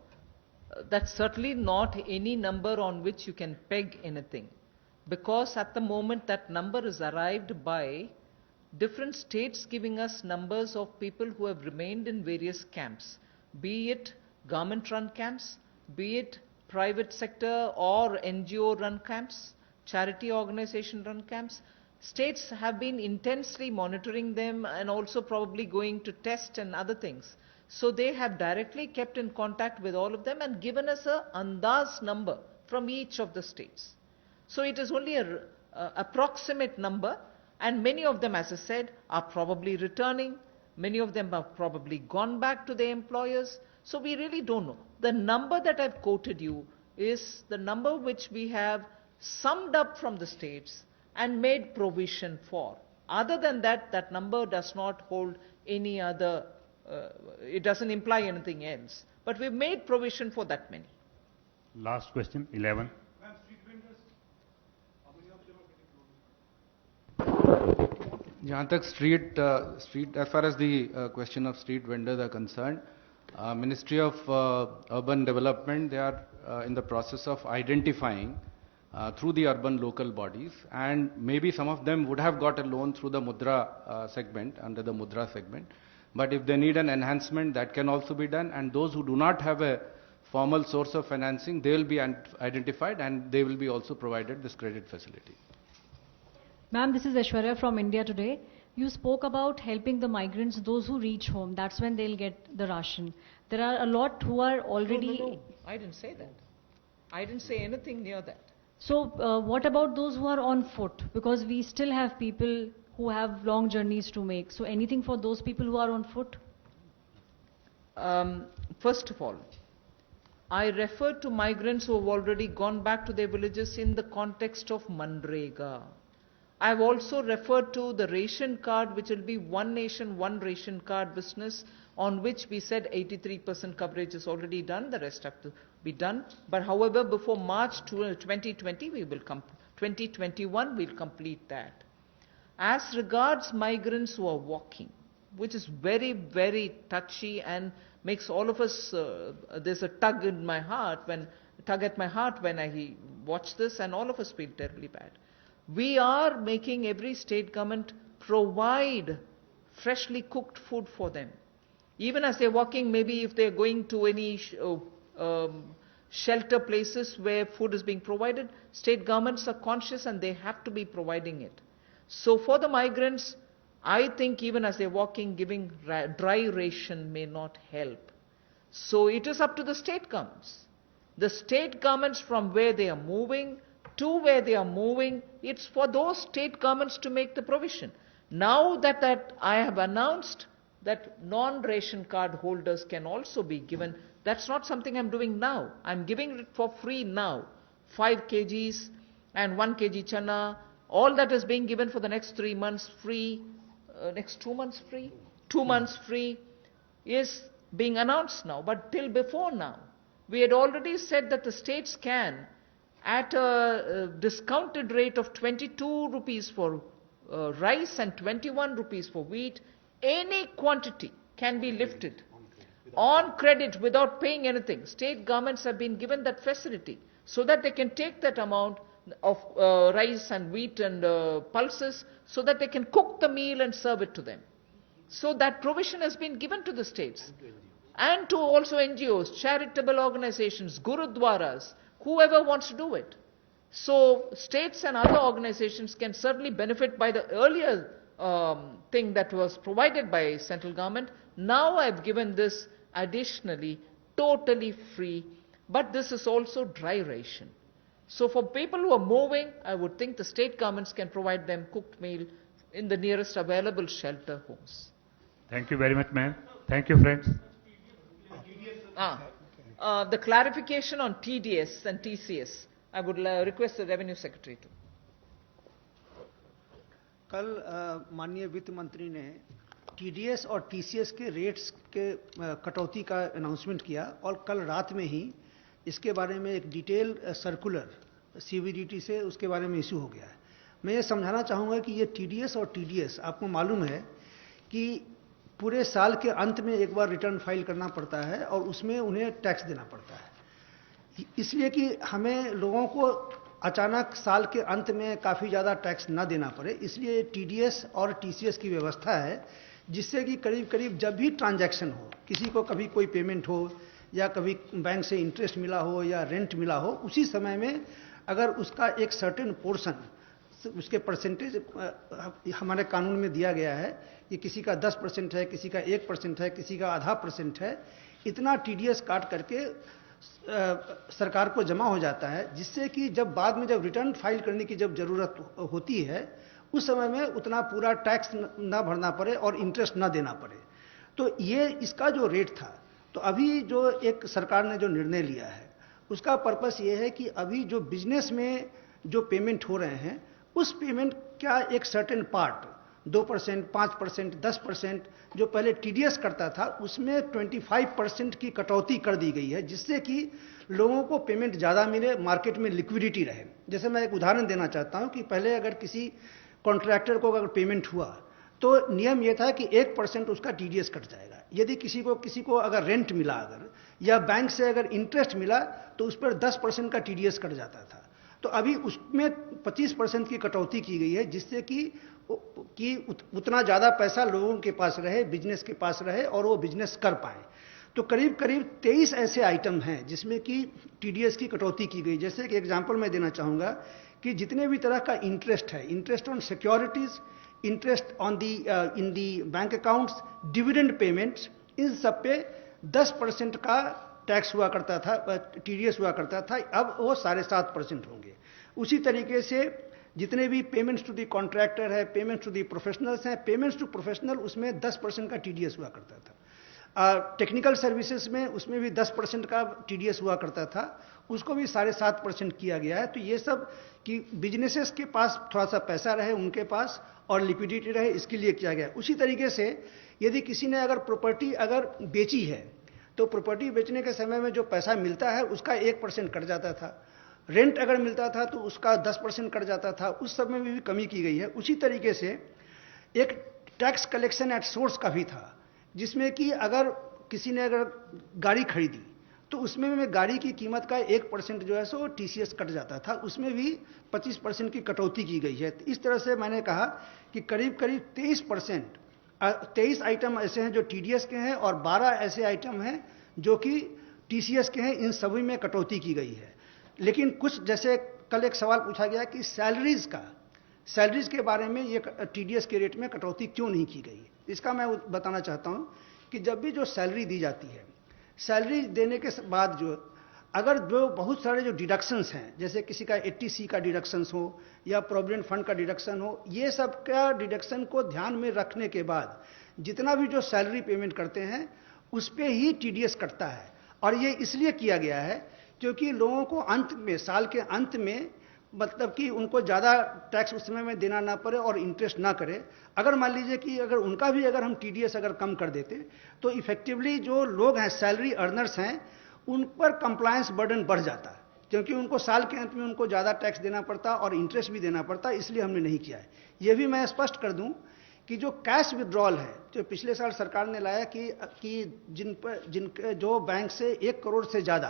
That's certainly not any number on which you can peg anything. Because at the moment that number is arrived by different states giving us numbers of people who have remained in various camps, be it government-run camps, be it private sector or NGO-run camps, charity organization-run camps. States have been intensely monitoring them and also probably going to test and other things. So they have directly kept in contact with all of them and given us a andaz number from each of the states. So it is only an approximate number, and many of them, as I said, are probably returning. Many of them have probably gone back to their employers. So we really don't know. The number that I've quoted you is the number which we have summed up from the states and made provision for. Other than that, that number does not hold any other, it doesn't imply anything else. But we've made provision for that many. Last question, 11. जहाँ तक street as far as the question of street vendors are concerned, Ministry of Urban Development, they are in the process of identifying through the urban local bodies, and maybe some of them would have got a loan through the Mudra segment, under the Mudra segment. But if they need an enhancement, that can also be done, and those who do not have a formal source of financing, they will be identified and they will be also provided this credit facility. Ma'am, this is Aishwarya from India Today. You spoke about helping the migrants, those who reach home. That's when they'll get the ration. There are a lot who are already... No, I didn't say that. I didn't say anything near that. So what about those who are on foot? Because we still have people who have long journeys to make. So anything for those people who are on foot? First of all, I referred to migrants who have already gone back to their villages in the context of Manrega. I have also referred to the ration card, which will be one nation, one ration card business, on which we said 83% coverage is already done, the rest have to be done. But however, before March 2020, 2021, we'll complete that. As regards migrants who are walking, which is very, very touchy and makes all of us, there's a tug at my heart when I watch this, and all of us feel terribly bad. We are making every state government provide freshly cooked food for them. Even as they're walking, maybe if they're going to any shelter places where food is being provided, state governments are conscious and they have to be providing it. So for the migrants, I think even as they're walking, giving dry ration may not help. So it is up to the state governments. The state governments, from where they are moving to where they are moving, it's for those state governments to make the provision. Now that I have announced that non-ration card holders can also be given, that's not something I'm doing now. I'm giving it for free now. 5 kgs and 1 kg chana, all that is being given for the next 3 months free, next 2 months free, 2 months free is being announced now. But till before now, we had already said that the states can, at a discounted rate of 22 rupees for rice and 21 rupees for wheat, any quantity can be lifted on credit without paying anything. State governments have been given that facility so that they can take that amount of rice and wheat and pulses so that they can cook the meal and serve it to them. So that provision has been given to the states and to also NGOs, charitable organizations, gurudwaras, whoever wants to do it. So states and other organizations can certainly benefit by the earlier thing that was provided by central government. Now I've given this additionally, totally free, but this is also dry ration. So for people who are moving, I would think the state governments can provide them cooked meal in the nearest available shelter homes. Thank you very much, ma'am. Thank you, friends. The clarification on TDS and TCS, I would request the Revenue Secretary to. कल माननीय वित्त मंत्री ने TDS और TCS के rates के कटौती का अनाउंसमेंट किया और कल रात में ही इसके बारे में एक डिटेल सर्कुलर सीबीडीटी से उसके बारे में इशू हो गया है। मैं ये समझाना चाहूँगा कि ये टीडीएस और टीडीएस आपको मालूम है कि पूरे साल के अंत में एक बार रिटर्न फाइल करना पड़ता है और उसमें उन्हें टैक्स देना पड़ता है, इसलिए कि हमें लोगों को अचानक साल के अंत में काफ़ी ज़्यादा टैक्स ना देना पड़े, इसलिए टीडीएस और टीसीएस की व्यवस्था है जिससे कि करीब करीब जब भी ट्रांजैक्शन हो, किसी को कभी कोई पेमेंट हो या कभी बैंक से इंटरेस्ट मिला हो या रेंट मिला हो, उसी समय में अगर उसका एक सर्टेन पोर्शन, उसके परसेंटेज हमारे कानून में दिया गया है कि किसी का 10% है, किसी का 1% है, किसी का आधा % है, इतना टीडीएस काट करके सरकार को जमा हो जाता है, जिससे कि जब बाद में जब रिटर्न फाइल करने की जब ज़रूरत होती है उस समय में उतना पूरा टैक्स ना भरना पड़े और इंटरेस्ट ना देना पड़े। तो ये इसका जो रेट था, तो अभी जो एक सरकार ने जो निर्णय लिया है उसका पर्पस ये है कि अभी जो बिजनेस में जो पेमेंट हो रहे हैं उस पेमेंट का एक सर्टेन पार्ट 2%, 5%, 10%, जो पहले टीडीएस करता था उसमें 25% की कटौती कर दी गई है, जिससे कि लोगों को पेमेंट ज़्यादा मिले, मार्केट में लिक्विडिटी रहे। जैसे मैं एक उदाहरण देना चाहता हूं कि पहले अगर किसी कॉन्ट्रैक्टर को अगर पेमेंट हुआ तो नियम यह था कि 1% उसका टीडीएस कट जाएगा। यदि किसी को अगर रेंट मिला अगर या बैंक से अगर इंटरेस्ट मिला तो उस पर 10% का टीडीएस कट जाता था। तो अभी उसमें 25% की कटौती की गई है, जिससे कि उतना ज़्यादा पैसा लोगों के पास रहे, बिजनेस के पास रहे और वो बिजनेस कर पाए। तो करीब करीब 23 ऐसे आइटम हैं जिसमें कि टीडीएस की कटौती की गई। जैसे एक एग्जांपल मैं देना चाहूँगा कि जितने भी तरह का इंटरेस्ट है, interest on securities, interest on the in the bank accounts, dividend payments, इन सब पे 10% का टैक्स हुआ करता था, टीडीएस हुआ करता था, अब वो 7.5% होंगे। उसी तरीके से जितने भी पेमेंट्स टू दी कॉन्ट्रैक्टर है, पेमेंट्स टू दी प्रोफेशनल्स हैं, पेमेंट्स टू प्रोफेशनल उसमें 10% का टीडीएस हुआ करता था। टेक्निकल सर्विसेज में उसमें भी 10% का टीडीएस हुआ करता था, उसको भी 7.5% किया गया है। तो ये सब कि बिजनेसेस के पास थोड़ा सा पैसा रहे उनके पास और लिक्विडिटी रहे, इसके लिए किया गया। उसी तरीके से यदि किसी ने अगर प्रॉपर्टी अगर बेची है तो प्रॉपर्टी बेचने के समय में जो पैसा मिलता है उसका 1% कट जाता था। रेंट अगर मिलता था तो उसका 10% कट जाता था, उस सब में भी कमी की गई है। उसी तरीके से एक टैक्स कलेक्शन एट सोर्स का भी था, जिसमें कि अगर किसी ने अगर गाड़ी खरीदी तो उसमें में गाड़ी की कीमत का 1% जो है सो टीसीएस कट जाता था, उसमें भी 25% की कटौती की गई है। इस तरह से मैंने कहा कि करीब करीब 23 आइटम ऐसे हैं जो टीडीएस के हैं और 12 ऐसे आइटम हैं जो कि टीसीएस के हैं। इन सभी में कटौती की गई है। लेकिन कुछ, जैसे कल एक सवाल पूछा गया कि सैलरीज के बारे में ये टीडीएस के रेट में कटौती क्यों नहीं की गई, इसका मैं बताना चाहता हूं कि जब भी जो सैलरी दी जाती है, सैलरी देने के बाद अगर जो बहुत सारे जो डिडक्शंस हैं, जैसे किसी का 80C का डिडक्शंस हो या प्रोविडेंट फंड का डिडक्शन हो, ये सब का डिडक्शन को ध्यान में रखने के बाद जितना भी जो सैलरी पेमेंट करते हैं उस पर ही टीडीएस कटता है। और ये इसलिए किया गया है क्योंकि लोगों को अंत में, साल के अंत में, मतलब कि उनको ज़्यादा टैक्स उस समय में देना ना पड़े और इंटरेस्ट ना करे। अगर मान लीजिए कि अगर उनका भी अगर हम टीडीएस अगर कम कर देते तो इफेक्टिवली जो लोग हैं, सैलरी अर्नर्स हैं, उन पर कंप्लायंस बर्डन बढ़ जाता, क्योंकि उनको साल के अंत में उनको ज़्यादा टैक्स देना पड़ता और इंटरेस्ट भी देना पड़ता। इसलिए हमने नहीं किया है। ये भी मैं स्पष्ट कर दूं कि जो कैश विड्रॉल है, जो पिछले साल सरकार ने लाया कि जिनके जो बैंक से 1 करोड़ से ज़्यादा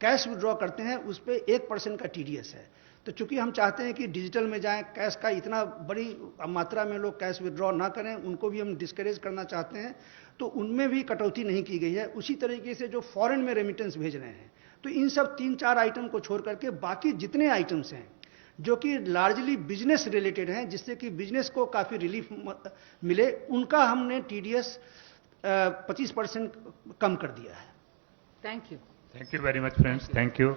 कैश विड्रॉ करते हैं उस पर 1% का टीडीएस है। तो चूंकि हम चाहते हैं कि डिजिटल में जाएं, कैश का इतना बड़ी मात्रा में लोग कैश विड्रॉ ना करें, उनको भी हम डिस्करेज करना चाहते हैं, तो उनमें भी कटौती नहीं की गई है। उसी तरीके से जो फॉरेन में रेमिटेंस भेज रहे हैं, तो इन सब 3-4 आइटम को छोड़ करके बाकी जितने आइटम्स हैं जो कि लार्जली बिजनेस रिलेटेड हैं, जिससे कि बिजनेस को काफ़ी रिलीफ मिले, उनका हमने टीडीएस 25% कम कर दिया है। Thank you. Thank you very much, friends. Thank you.